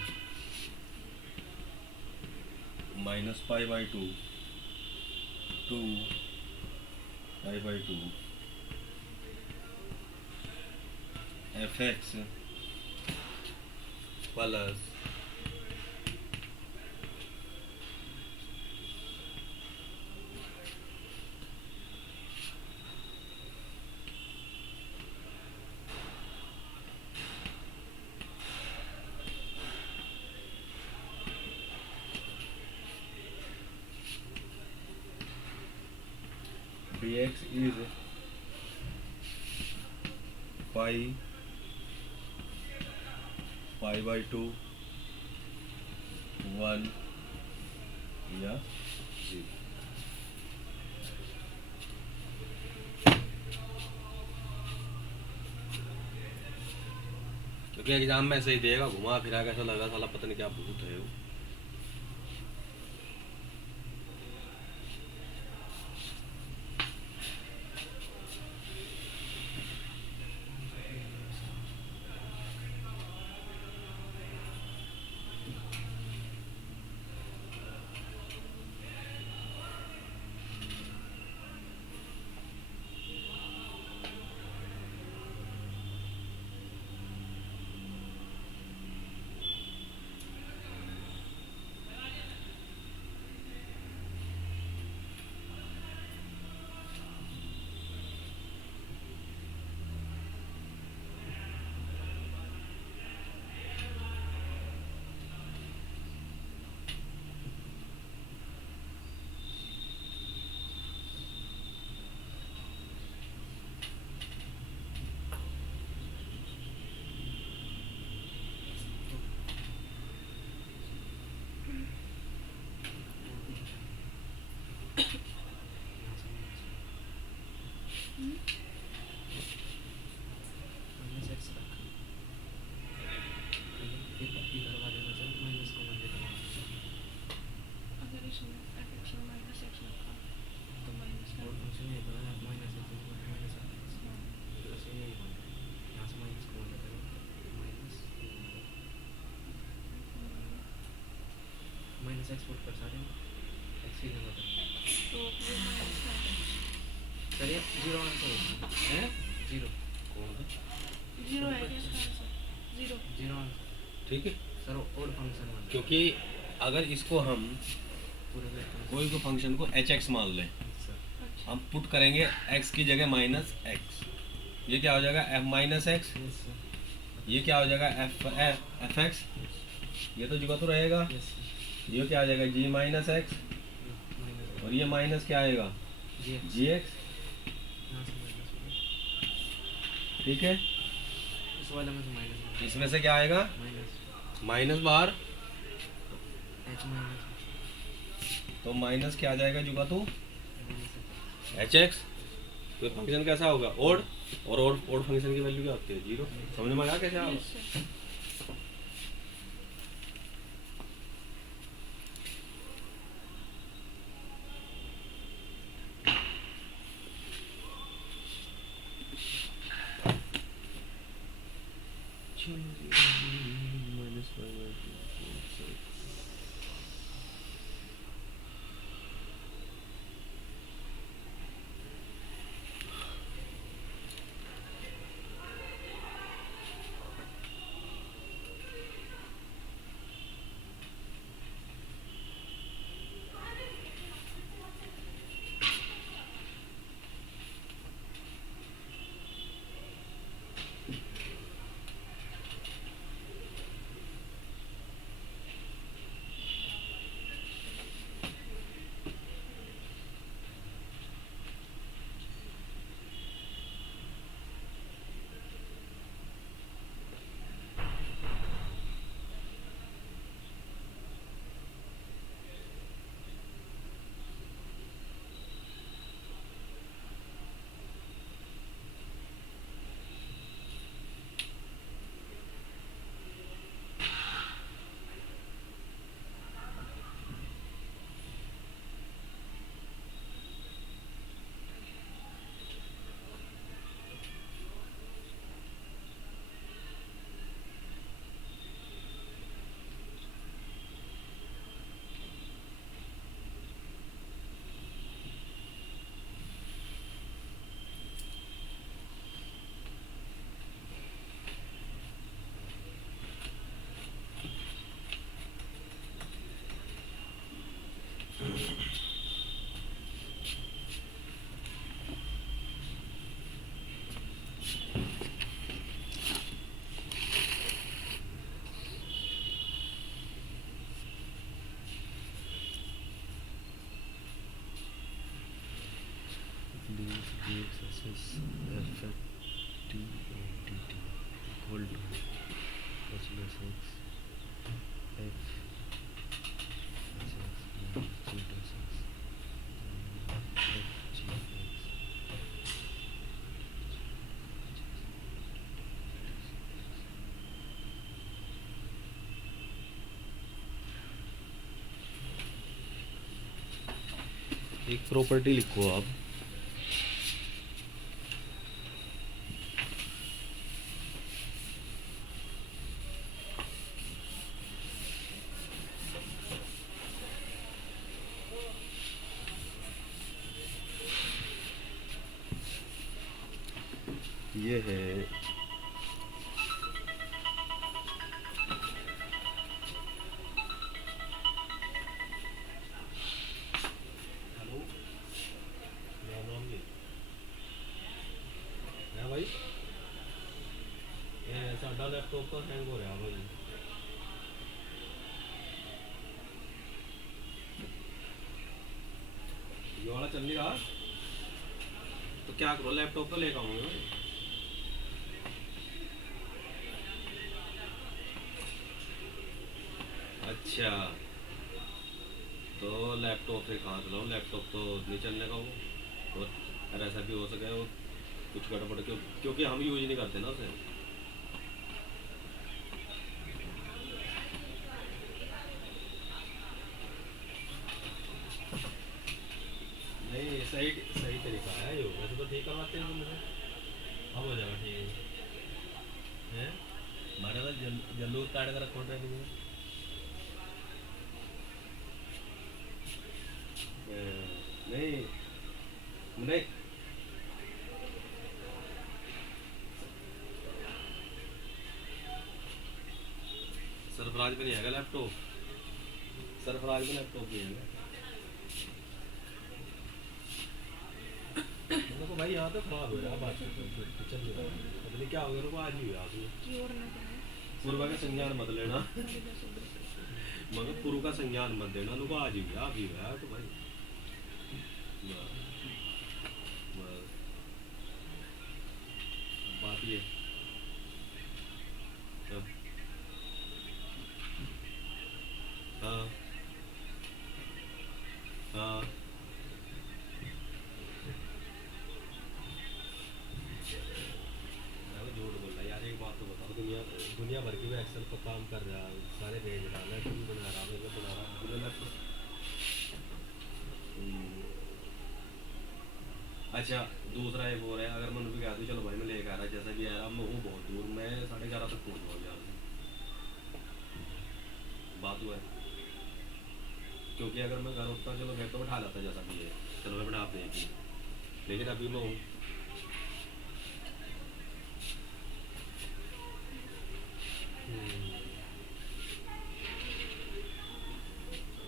minus pi by 2 to pi by 2 fx plus dx is pi by 2 1 या 0। क्योंकि एग्जाम में ऐसे ही देगा, घुमा फिरा के ऐसा लगा साला पता नहीं क्या भूत है वो। माइनस एक्स रखा, फिर इधर वाले में से माइनस को वन लेना, अगर इसमें fx में माइनस एक्स रखा तो माइनस और फंक्शन ये बना है माइनस एक्स माइनस एक्स, तो ऐसे यही बन रहा है। यहाँ से माइनस को वन लेते हैं, माइनस एक्स पुट कर सारे एक्स की जगह पर, तो ये माइनस का चलिए जीरो आंसर हैं? जीरो कौन सा? जीरो है क्या इसका आंसर? जीरो। जीरो आंसर ठीक है, सर ओड फंक्शन बन क्योंकि अगर इसको हम पूरे वेक्टर कोई को फंक्शन को एच एक्स मान लें, सर अच्छा हम पुट करेंगे x की जगह माइनस एक्स, ये क्या हो जाएगा f minus x, yes sir ये क्या हो जाएगा एफ एक्स, ये तो जुगा तो रहेगा, यस सर ये क्या आ जाएगा g माइनस एक्स, माइनस और ये माइनस क्या आएगा जी जी एक्स। यहाँ से माइनस हो गया, ठीक है, इस वाले में से माइनस इसमें से क्या आएगा माइनस माइनस बाहर, एच माइनस तो माइनस क्या आ जाएगा जुगा तो माइनस एच एक्स। तो फंक्शन कैसा होगा ओड, और ओड फंक्शन की वैल्यू क्या होती है जीरो। समझ में आया कैसे आओ। Yes sir. Plus F T O T T equal to H plus X F plus X G plus X F G X. एक प्रॉपर्टी लिखो आप, ये है हेलो क्या नाम है भाई? ये साडा लैपटॉप तो हैंग हो रहा भाई। ये वाला चल नहीं रहा तो क्या करो, लैपटॉप तो लेकर आऊंगा भाई। अच्छा, तो लैपटॉप से कहाँ चलाऊँ? लैपटॉप तो नहीं चलने का वो, और ऐसा भी हो सके वो कुछ गड़बड़ क्योंकि हम यूज नहीं करते ना उसे। नहीं, सही सही तरीका है ये, वैसे तो ठीक करवाते हैं तुम मुझे, अब हो जाएगा ठीक है। हमारे पास जल्लू काट कर रखो ट्रेनिंग में। नहीं नहीं, सरफराज पे नहीं आएगा लैपटॉप, सरफराज पे लैपटॉप नहीं आएगा। देखो भाई यहाँ तो खराब हो रहा है बात, चल नहीं रहा, पता नहीं क्या हो गया, उनको आज ही हुआ पूर्वा का संज्ञान मत लेना, मगर पूर्व का संज्ञान मत देना, उनको आज ही हुआ, अभी हुआ तो भाई बात ये। हाँ हाँ, झूठ बोल रहा यार, एक बात तो बताओ, दुनिया भर की में एक्सेल पर काम कर रहा है, सारे रेंज डाल रहा है, क्यों बना रहा है, बना रहा है पूरे लैपटॉप। अच्छा, दूसरा एक और है, अगर मैं उनको कह दूँ चलो भाई मैं लेकर आ रहा, जैसा कि आ रहा मैं हूँ बहुत दूर, मैं 11:30 तक पहुँच जाऊँ यहाँ से, बात हुआ है। क्योंकि अगर मैं घर होता चलो घर तो बैठा लाता जैसा भी है, चलो मैं बना देती, लेकिन अभी मैं हूँ।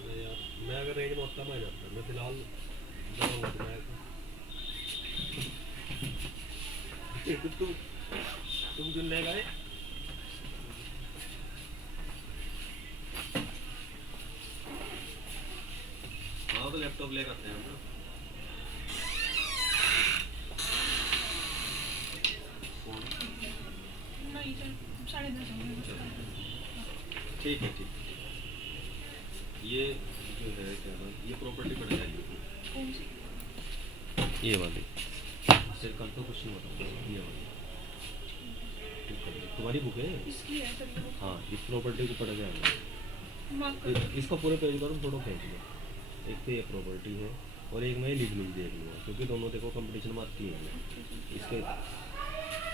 नहीं यार, मैं अगर रेंज में होता मैं जाता, मैं फिलहाल जाऊँगा तो मैं तुम क्यों ले गए? हाँ तो लैपटॉप ले आते हैं हम ना। नहीं चल 10:30 ठीक है ठीक है। ये जो है क्या नाम, ये प्रॉपर्टी पड़ जाएगी कौन सी? ये वाली, सिर्फ कल तो कुछ नहीं बताऊंगा, ये वाली ठीक है, तुम्हारी बुक है। इसकी है सर ये हाँ, इस प्रॉपर्टी को पढ़ जाएगा, मार्क कर दो। इसका पूरे पेज करो, फोटो खींच लो, एक तो ये प्रॉपर्टी है और एक मैं लिख लूँ देख लूँगा, क्योंकि दोनों देखो कंपटीशन में आती है। इसके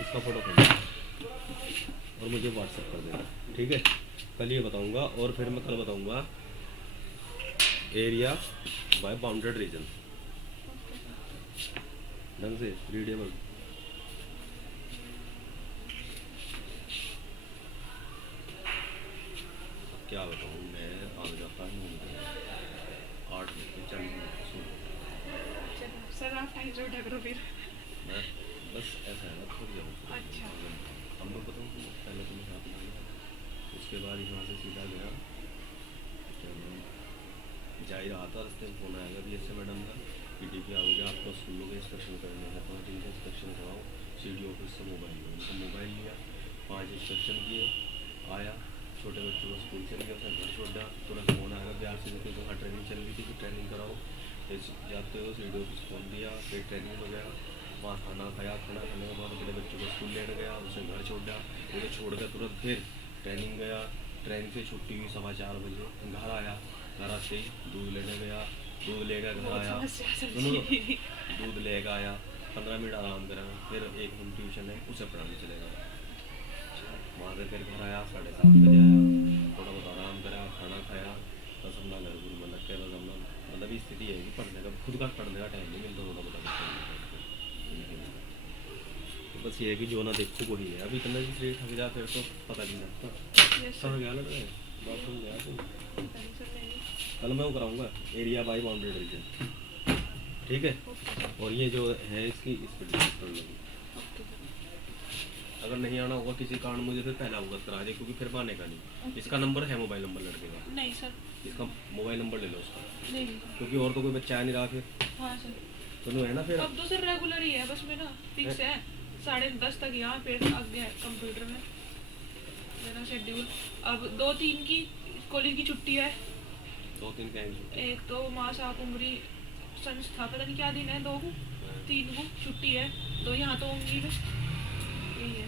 इसका फोटो खींच और मुझे व्हाट्सएप कर देना, ठीक है? कल ये बताऊंगा और फिर मैं कल बताऊंगा एरिया बाय बाउंडेड रीजन, ढंग से रीडेबल। क्या बताऊँ, मैं आ जाता हूँ 8 बजे 40 मिनट। सर आप टाइम से उठा करो फिर। मैं बस ऐसा है ना, थक जाऊँ। अच्छा हम लोग बताऊँ तो पहले तो मैं साथ में गया, उसके बाद यहाँ से सीधा गया, क्या नाम, जा ही रहा था रास्ते में फ़ोन आएगा बी एस मैडम का, पीटीपी आओगे, आपको स्कूलों के इंस्पेक्शन करने हैं, 5 दिन के इंस्पेक्शन कराओ, सीडी ऑफिस से मोबाइल लो, उनको मोबाइल लिया, 5 इंस्पेक्शन किए, आया, छोटे बच्चों को स्कूल से लिया, उसने घर छोड़ दिया, तुरंत फोन आएगा बिहार से, क्योंकि वहाँ ट्रेनिंग चल रही थी कि ट्रेनिंग कराओ, फिर जाते हो सीडी ऑफिस खोल दिया, फिर ट्रेनिंग हो गया, वहाँ खाना खाया, खाना खाने के बाद बड़े बच्चों को स्कूल लेने गया, उसे घर छोड़ दिया, उसे छोड़ कर तुरंत फिर ट्रेनिंग गया, ट्रेन से छुट्टी हुई 4:15 बजे, घर आया, घर आते ही दूध लेने गया, दूध लेकर घर बहुत आया, समस्या सर सुनो जी। दूध लेकर आया, 15 मिनट आराम करा, फिर एक होम ट्यूशन है उसे पढ़ाने चले गया, वहाँ से फिर घर आया, 7:30 बजे आया, थोड़ा बहुत आराम करा, खाना खाया, बस अपना घर गुरु में लग के बस अपना मतलब स्थिति है कि पढ़ने का खुद का पढ़ने का टाइम नहीं मिलता, थोड़ा मोटा तो बस ये है कि जो ना देखो वही है, अभी इतना भी शरीर थक जा फिर तो पता नहीं लगता। यस कहाँ सर। गया लग रहा है बाथरूम गया तो पता नहीं सर, नहीं। कल मैं वो कराऊंगा एरिया बाई बाउंड्री डिवीजन, ठीक है, ओके सर। और ये जो है इसकी इस पर डिस्कस कर लेंगे, ओके सर। अगर नहीं आना होगा किसी कारण मुझे फिर पहला अवगत करा दे, क्योंकि फिर बहाने का नहीं, इसका नंबर है मोबाइल नंबर लड़के का, नहीं सर। इसका मोबाइल नंबर ले लो उसका, नहीं सर। क्योंकि और तो कोई बच्चा आ नहीं रहा फिर हाँ सर। तो है ना फिर अब तो सर रेगुलर ही है, बस मेरा फिक्स है 10:30 तक यहाँ, फिर आगे है कंप्यूटर में मेरा शेड्यूल। अब 2-3 की कॉलेज की छुट्टी है, 2-3 कहेंगे एक तो मास आकुमरी संस्था पता नहीं क्या दिन है, 2 को 3 को छुट्टी है, तो यहाँ तो होंगी बस, यही है।